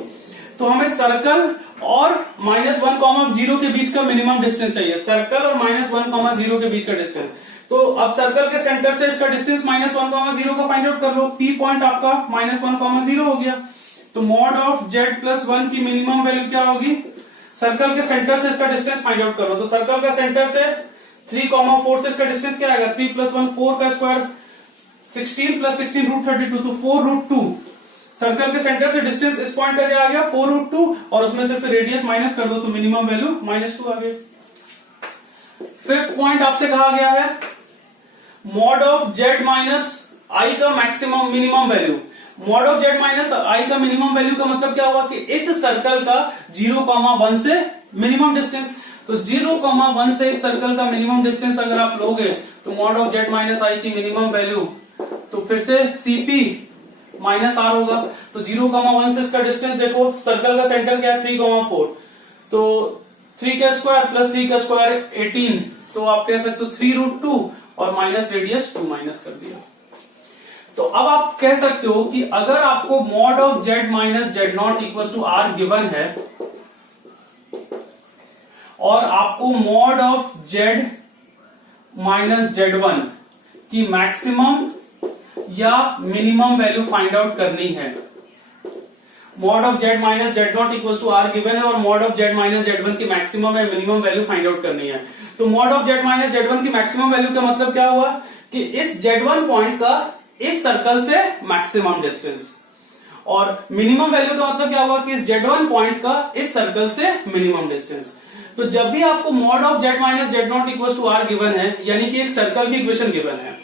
तो हमें सर्कल और -1, 0 के बीच का मिनिमम डिस्टेंस चाहिए, सर्कल और -1, 0 के बीच का डिस्टेंस। तो अब सर्कल के सेंटर से इसका डिस्टेंस -1, 0 का फाइंड आउट कर लो, P पॉइंट आपका -1, 0 हो गया, तो मॉड ऑफ z + 1 की मिनिमम वैल्यू क्या होगी, सर्कल के सेंटर से इसका डिस्टेंस फाइंड आउट करो, तो सर्कल का सेंटर से 3,4 से इसका डिस्टेंस क्या आएगा 3 + 1 4 का स्क्वायर 16 + 16 √32, तो 4√2। सर्कल के सेंटर से डिस्टेंस इस पॉइंट का क्या आ गया 4√2 और उसमें से फिर रेडियस माइनस कर दो तो मिनिमम वैल्यू -2 आ गई। फिफ्थ पॉइंट आपसे कहा गया है मॉड ऑफ z - i का maximum minimum value. Mod of z - i का मिनिमम वैल्यू का मतलब क्या हुआ कि इस सर्कल का 0,1 से मिनिमम डिस्टेंस, तो 0,1 से इस सर्कल का मिनिमम डिस्टेंस अगर आप लोगे तो मॉड ऑफ z - i की मिनिमम वैल्यू तो फिर से Cp -r होगा, तो 0,1 से इसका डिस्टेंस देखो, सर्कल का सेंटर क्या है 3,4, तो 3 का स्क्वायर प्लस 3 का स्क्वायर 18, तो आप कह सकते हो 3√2 और माइनस रेडियस 2 माइनस कर दिया। तो अब आप कह सकते हो कि अगर आपको mod of z - z0 = r given है और आपको मॉड ऑफ z - z1 की मैक्सिमम या मिनिमम वैल्यू फाइंड आउट करनी है, mod of z - z0 = r given है और मॉड ऑफ z - z1 की मैक्सिमम या मिनिमम वैल्यू फाइंड आउट करनी है, तो मॉड ऑफ z - z1 की मैक्सिमम वैल्यू का मतलब क्या हुआ कि इस z1 पॉइंट का इस सर्कल से मैक्सिमम डिस्टेंस, और मिनिमम वैल्यू का मतलब क्या हुआ कि इस z1 पॉइंट का इस सर्कल से मिनिमम डिस्टेंस। तो जब भी आपको mod of z - z0 = r given है, यानी कि एक सर्कल की इक्वेशन गिवन है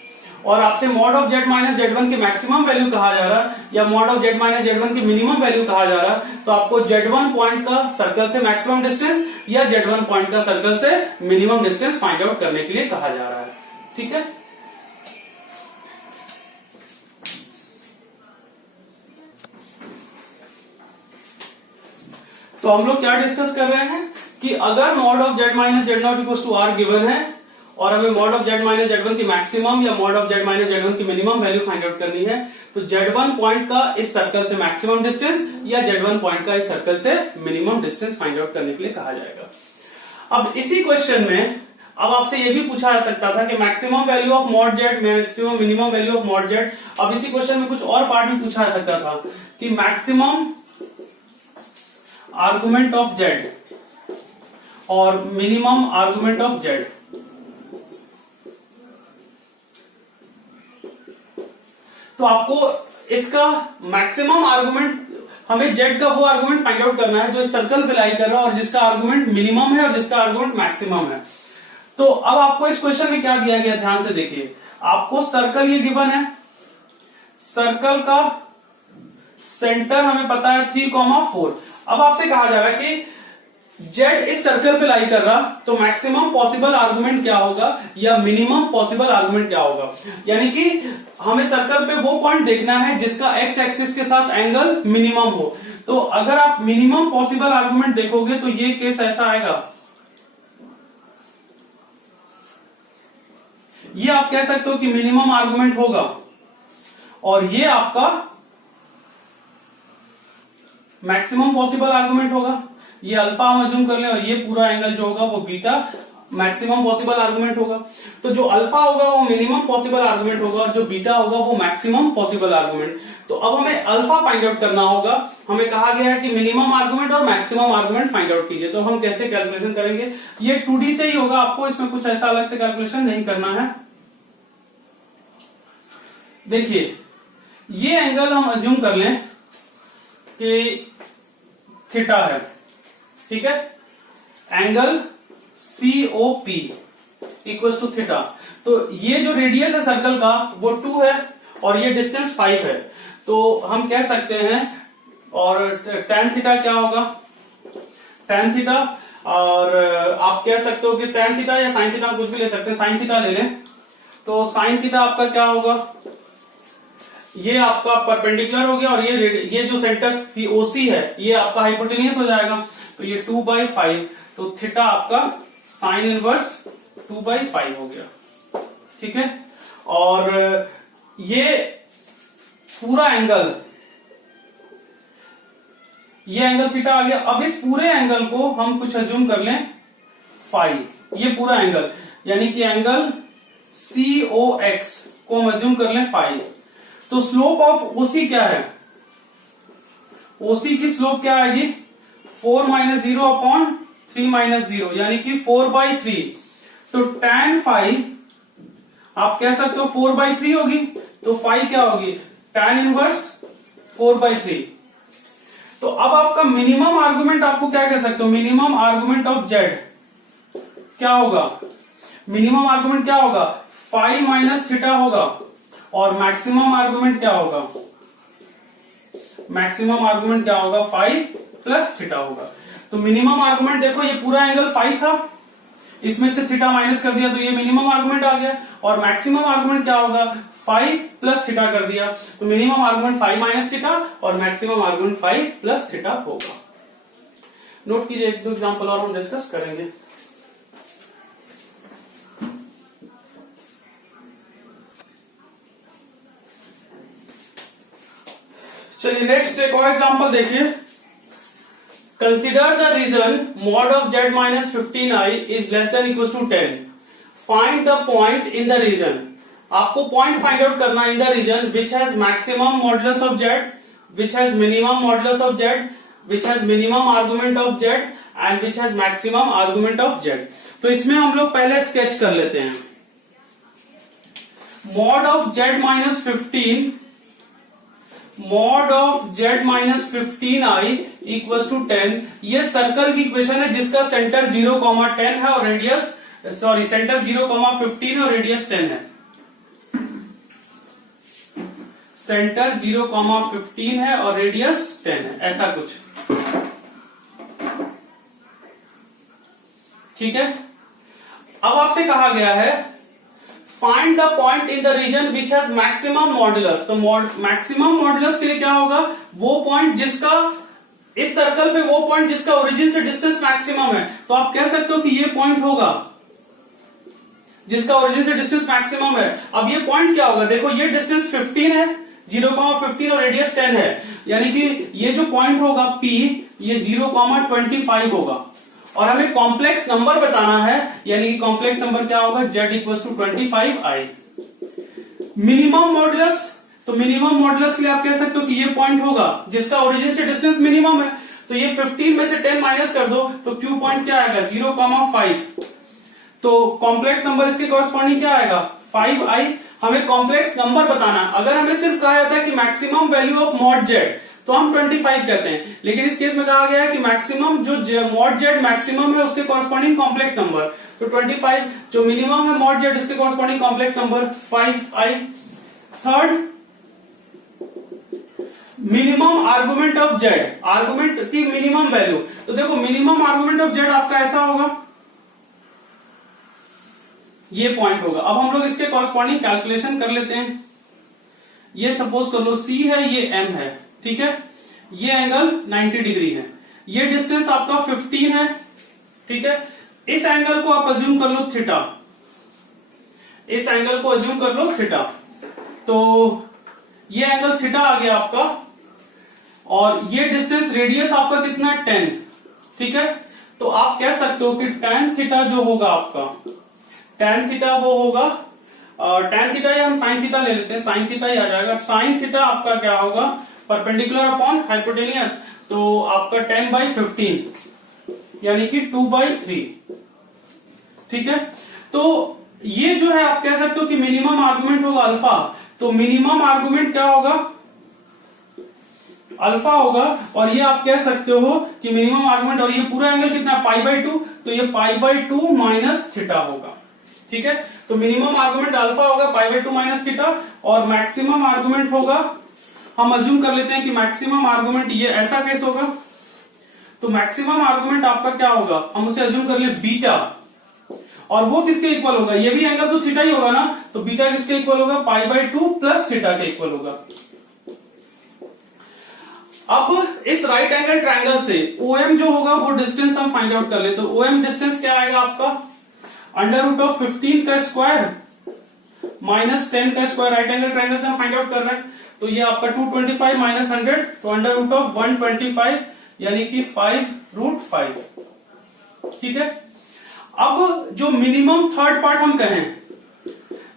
और आपसे मॉड ऑफ z - z1 की मैक्सिमम वैल्यू कहा जा रहा या मॉड ऑफ z - z1 की मिनिमम वैल्यू कहा जा रहा, तो आपको z1 पॉइंट का सर्कल से मैक्सिमम डिस्टेंस या z1 पॉइंट का सर्कल से मिनिमम डिस्टेंस फाइंड आउट करने के लिए कहा जा रहा है। ठीक है, तो हम लोग क्या डिस्कस कर रहे हैं कि अगर mod of z - z0 = r given है और हमें मॉड ऑफ z - z1 की मैक्सिमम या मॉड ऑफ z - z1 की मिनिमम वैल्यू फाइंड आउट करनी है, तो z1 पॉइंट का इस सर्कल से मैक्सिमम डिस्टेंस या z1 पॉइंट का इस सर्कल से मिनिमम डिस्टेंस फाइंड आउट करने के लिए कहा जाएगा। अब इसी क्वेश्चन में अब आपसे ये भी पूछा जा सकता था कि maximum value of mod z, maximum minimum value of mod z। अब इसी क्वेश्चन में कुछ और पार्ट भी पूछा जा सकता था कि मैक्सिमम आर्गुमेंट ऑफ z और मिनिमम आर्गुमेंट ऑफ z। तो आपको इसका मैक्सिमम आर्गुमेंट, हमें z का वो आर्गुमेंट फाइंड आउट करना है जो इस सर्कल पे लाई कर रहा है और जिसका आर्गुमेंट मिनिमम है और जिसका आर्गुमेंट मैक्सिमम है। तो अब आपको इस क्वेश्चन में क्या दिया गया, ध्यान से देखिए, आपको सर्कल ये गिवन है, सर्कल का सेंटर हमें पता है 3,4। अब आपसे कहा जा रहा है कि z इस सर्कल पे लाई कर रहा, तो मैक्सिमम पॉसिबल आर्गुमेंट क्या होगा या मिनिमम पॉसिबल आर्गुमेंट क्या होगा, यानी कि हमें सर्कल पे वो पॉइंट देखना है जिसका x एक्सिस के साथ एंगल मिनिमम हो। तो अगर आप मिनिमम पॉसिबल आर्गुमेंट देखोगे तो ये केस ऐसा आएगा, ये आप कह सकते हो कि मिनिमम आर्गुमेंट होगा और ये आपका मैक्सिमम पॉसिबल आर्गुमेंट होगा। ये अल्फा हम अज्यूम कर लें और ये पूरा एंगल जो होगा वो बीटा मैक्सिमम पॉसिबल आर्गुमेंट होगा। तो जो अल्फा होगा वो मिनिमम पॉसिबल आर्गुमेंट होगा और जो बीटा होगा वो मैक्सिमम पॉसिबल आर्गुमेंट। तो अब हमें अल्फा फाइंड आउट करना होगा। हमें कहा गया है कि मिनिमम आर्गुमेंट और मैक्सिमम आर्गुमेंट फाइंड आउट कीजिए। तो हम कैसे कैलकुलेशन करेंगे, ये 2D से ही होगा, आपको इसमें कुछ ऐसा अलग से कैलकुलेशन नहीं करना है। देखिए ये एंगल हम अज्यूम कर लें कि थीटा है, ठीक है, angle COP equal to theta. तो ये जो रेडियस है सर्कल का वो 2 है और ये डिस्टेंस 5 है, तो हम कह सकते हैं, और tan थीटा क्या होगा, tan थीटा, और आप कह सकते हो कि tan थीटा या sin थीटा, कुछ भी ले सकते हैं, sin थीटा ले लें, तो sin थीटा आपका क्या होगा, ये आपका परपेंडिकुलर हो गया, और ये जो सेंटर OC है ये आपका हाइपोटेनियस हो जाएगा, तो ये 2/5, तो थीटा आपका साइन इनवर्स 2/5 हो गया। ठीक है, और ये पूरा एंगल, ये एंगल थीटा आ गया। अब इस पूरे एंगल को हम कुछ अज्यूम कर लें फाई, ये पूरा एंगल यानी कि एंगल COX को हम अज्यूम कर लें फाई। तो स्लोप ऑफ OC क्या है, OC की स्लोप क्या आएगी, 4 - 0 अपॉन 3 - 0 यानी कि 4/3। तो tan फाई आप कह सकते हो 4/3 होगी, तो फाई क्या होगी, tan इनवर्स 4/3। तो अब आपका मिनिमम आर्गुमेंट आपको क्या कह सकते हो, मिनिमम आर्गुमेंट ऑफ जेड क्या होगा, मिनिमम आर्गुमेंट क्या होगा, फाई माइनस थीटा होगा, और मैक्सिमम आर्गुमेंट क्या होगा, मैक्सिमम आर्गुमेंट क्या होगा, फाई प्लस थीटा होगा। तो मिनिमम आर्गुमेंट देखो, ये पूरा एंगल फाई था, इसमें से थीटा माइनस कर दिया तो ये मिनिमम आर्गुमेंट आ गया, और मैक्सिमम आर्गुमेंट क्या होगा, फाई प्लस थीटा कर दिया, तो minimum argument phi minus theta और maximum argument phi plus theta होगा। नोट कीजिए, एक दो एग्जांपल और हम डिस्कस करेंगे। चलिए नेक्स्ट एक और एग्जांपल देखिए। Consider the region mod of z minus 15i is less than equals to 10. Find the point in the region. आपको पॉइंट फाइंड आउट करना in the region which has maximum modulus of z, which has minimum modulus of z, which has minimum argument of z and which has maximum argument of z। तो इसमें हम लोग पहले sketch कर लेते हैं। mod of z minus 15, mod of z minus 15i equal to 10, ये circle की इक्वेशन है जिसका सेंटर 0,10 है और रेडियस, सॉरी सेंटर 0,15 और रेडियस 10 है, सेंटर 0,15 है और रेडियस 10 है, ऐसा कुछ। ठीक है, अब आपसे कहा गया है find the point in the region which has maximum modulus. तो मैक्सिमम मॉडुलस के लिए क्या होगा, वो पॉइंट जिसका, इस सर्कल पे वो पॉइंट जिसका ओरिजिन से डिस्टेंस मैक्सिमम है। तो आप कह सकते हो कि ये पॉइंट होगा जिसका ओरिजिन से डिस्टेंस मैक्सिमम है। अब ये पॉइंट क्या होगा, देखो ये डिस्टेंस 15 है, 0,15 और रेडियस 10 है, यानी कि ये जो पॉइंट होगा P, ये 0,25 होगा, और हमें कॉम्प्लेक्स नंबर बताना है, यानी कि कॉम्प्लेक्स नंबर क्या होगा, z equal to 25i। Minimum modulus, तो मिनिमम मॉडुलस के लिए आप कह सकते हो कि ये पॉइंट होगा जिसका ओरिजिन से डिस्टेंस मिनिमम है। तो ये 15 में से 10 माइनस कर दो तो Q पॉइंट क्या आएगा, 0,5। तो कॉम्प्लेक्स नंबर इसके कॉरस्पॉन्डिंग क्या आएगा, 5i। हमें कॉम्प्लेक्स नंबर बताना, अगर हमें सिर्फ कहा जाता है कि maximum value of mod z तो हम 25 कहते हैं, लेकिन इस केस में कहा गया है कि मैक्सिमम जो मॉड z मैक्सिमम है उसके कॉरस्पॉन्डिंग कॉम्प्लेक्स नंबर, तो 25 जो मिनिमम है मॉड z उसके corresponding complex number 5i। Third, minimum argument of z, argument की मिनिमम वैल्यू। तो देखो मिनिमम आर्गुमेंट ऑफ z आपका ऐसा होगा, ये पॉइंट होगा। अब हम लोग इसके कॉरस्पॉन्डिंग कैलकुलेशन कर लेते हैं। ये सपोज कर लो C है, ये M है, ठीक है, ये एंगल 90 डिग्री है, ये डिस्टेंस आपका 15 है, ठीक है। इस एंगल को आप अज्यूम कर लो थीटा, इस एंगल को अज्यूम कर लो थीटा, तो ये एंगल थीटा आ गया आपका, और ये डिस्टेंस रेडियस आपका कितना है 10, ठीक है। तो आप कह सकते हो कि tan थीटा जो होगा आपका, tan थीटा वो होगा, tan थीटा या हम sin थीटा ले लेते हैं, sin थीटा ही आ जाएगा। sin थीटा आपका क्या होगा, परपेंडिकुलर अपॉन हाइपोटेनियस, तो आपका 10/15 यानी कि 2/3, ठीक है। तो ये जो है आप कह सकते हो कि मिनिमम आर्गुमेंट होगा अल्फा, तो मिनिमम आर्गुमेंट क्या होगा, अल्फा होगा, और ये आप कह सकते हो कि मिनिमम आर्गुमेंट, और ये पूरा एंगल कितना, π/2, तो ये π/2 माइनस थीटा होगा। ठीक है, तो मिनिमम आर्गुमेंट अल्फा होगा π/2 माइनस थीटा और मैक्सिमम आर्गुमेंट होगा, हम अज्यूम कर लेते हैं कि मैक्सिमम आर्गुमेंट ये ऐसा केस होगा, तो मैक्सिमम आर्गुमेंट आपका क्या होगा, हम उसे अज्यूम कर ले बीटा, और वो किसके इक्वल होगा, ये भी एंगल तो थीटा ही होगा ना, तो बीटा किसके इक्वल होगा, π/2 प्लस थीटा के इक्वल होगा। अब इस राइट एंगल ट्रायंगल से OM जो होगा वो डिस्टेंस हम फाइंड आउट कर ले, तो OM डिस्टेंस क्या आएगा आपका, √15 का स्क्वायर माइनस 10 का स्क्वायर, राइट एंगल ट्रायंगल से हम फाइंड आउट कर रहे हैं, तो ये आपका 225 माइनस 100, तो √125 यानी कि 5√5। ठीक है, अब जो मिनिमम थर्ड पार्ट हम कहें,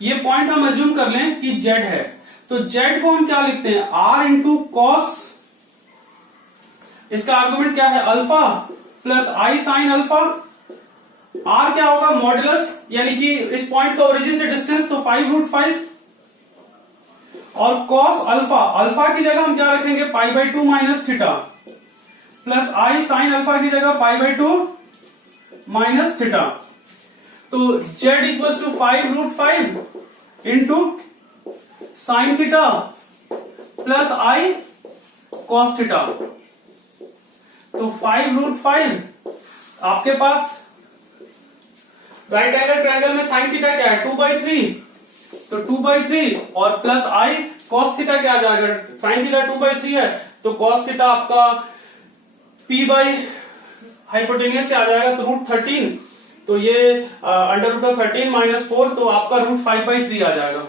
ये पॉइंट हम अज्यूम कर लें कि Z है, तो Z को हम क्या लिखते हैं, R इंटू कॉस, इसका आर्गुमेंट क्या है, alpha plus I sine alpha, R क्या होगा, मॉडुलस, यानी कि इस पॉइंट का ओरिजिन से डिस्टेंस, तो 5√5, और कॉस अल्फा, अल्फा की जगह हम क्या रखेंगे, π/2 minus theta, plus I sine alpha की जगह π/2 माइनस थीटा, तो Z equals to 5√5 into sine theta plus I cos theta, तो 5√5 आपके पास राइट एंगल ट्रायंगल में साइन थीटा क्या है, 2/3, तो 2/3 और प्लस I कॉस थीटा क्या आ जाएगा, साइन थीटा 2/3 है, तो कॉस थीटा आपका P बाई हाइपोटेनियस से आ जाएगा, तो √13, तो ये √13 माइनस 4, तो आपका √5/3 आ जाएगा,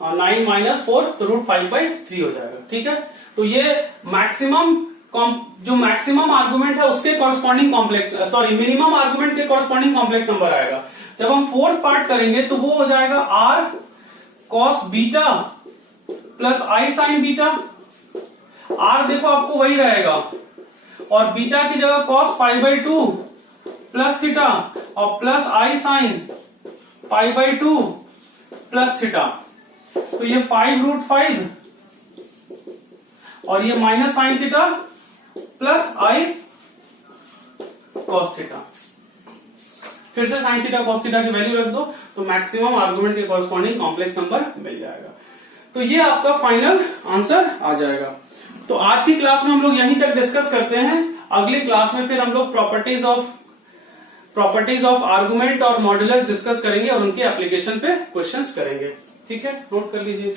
9 माइनस 4, तो √5/3 हो जाएगा। ठीक है, तो ये मैक्सिमम जो मैक्सिमम आर्गुमेंट है उसके corresponding complex, sorry minimum argument के कॉरस्पॉन्डिंग कॉम्प्लेक्स नंबर आएगा। जब हम फोर्थ पार्ट करेंगे तो वो हो जाएगा R cos beta plus I sine beta, R देखो आपको वही रहेगा, और बीटा की जगह कॉस π/2 प्लस थीटा और plus I sine π/2 plus theta, तो ये 5√5 और ये minus sine theta plus I cos theta, फिर से साइन थीटा कॉस थीटा की वैल्यू रख दो, तो मैक्सिमम आर्गुमेंट के कॉरस्पॉन्डिंग कॉम्प्लेक्स नंबर मिल जाएगा, तो ये आपका फाइनल आंसर आ जाएगा। तो आज की क्लास में हम लोग यहीं तक डिस्कस करते हैं, अगली क्लास में फिर हम लोग प्रॉपर्टीज ऑफ आर्गुमेंट और मॉड्यूलस डिस्कस करेंगे और उनके एप्लीकेशन पे क्वेश्चंस करेंगे। ठीक है, नोट कर लीजिए।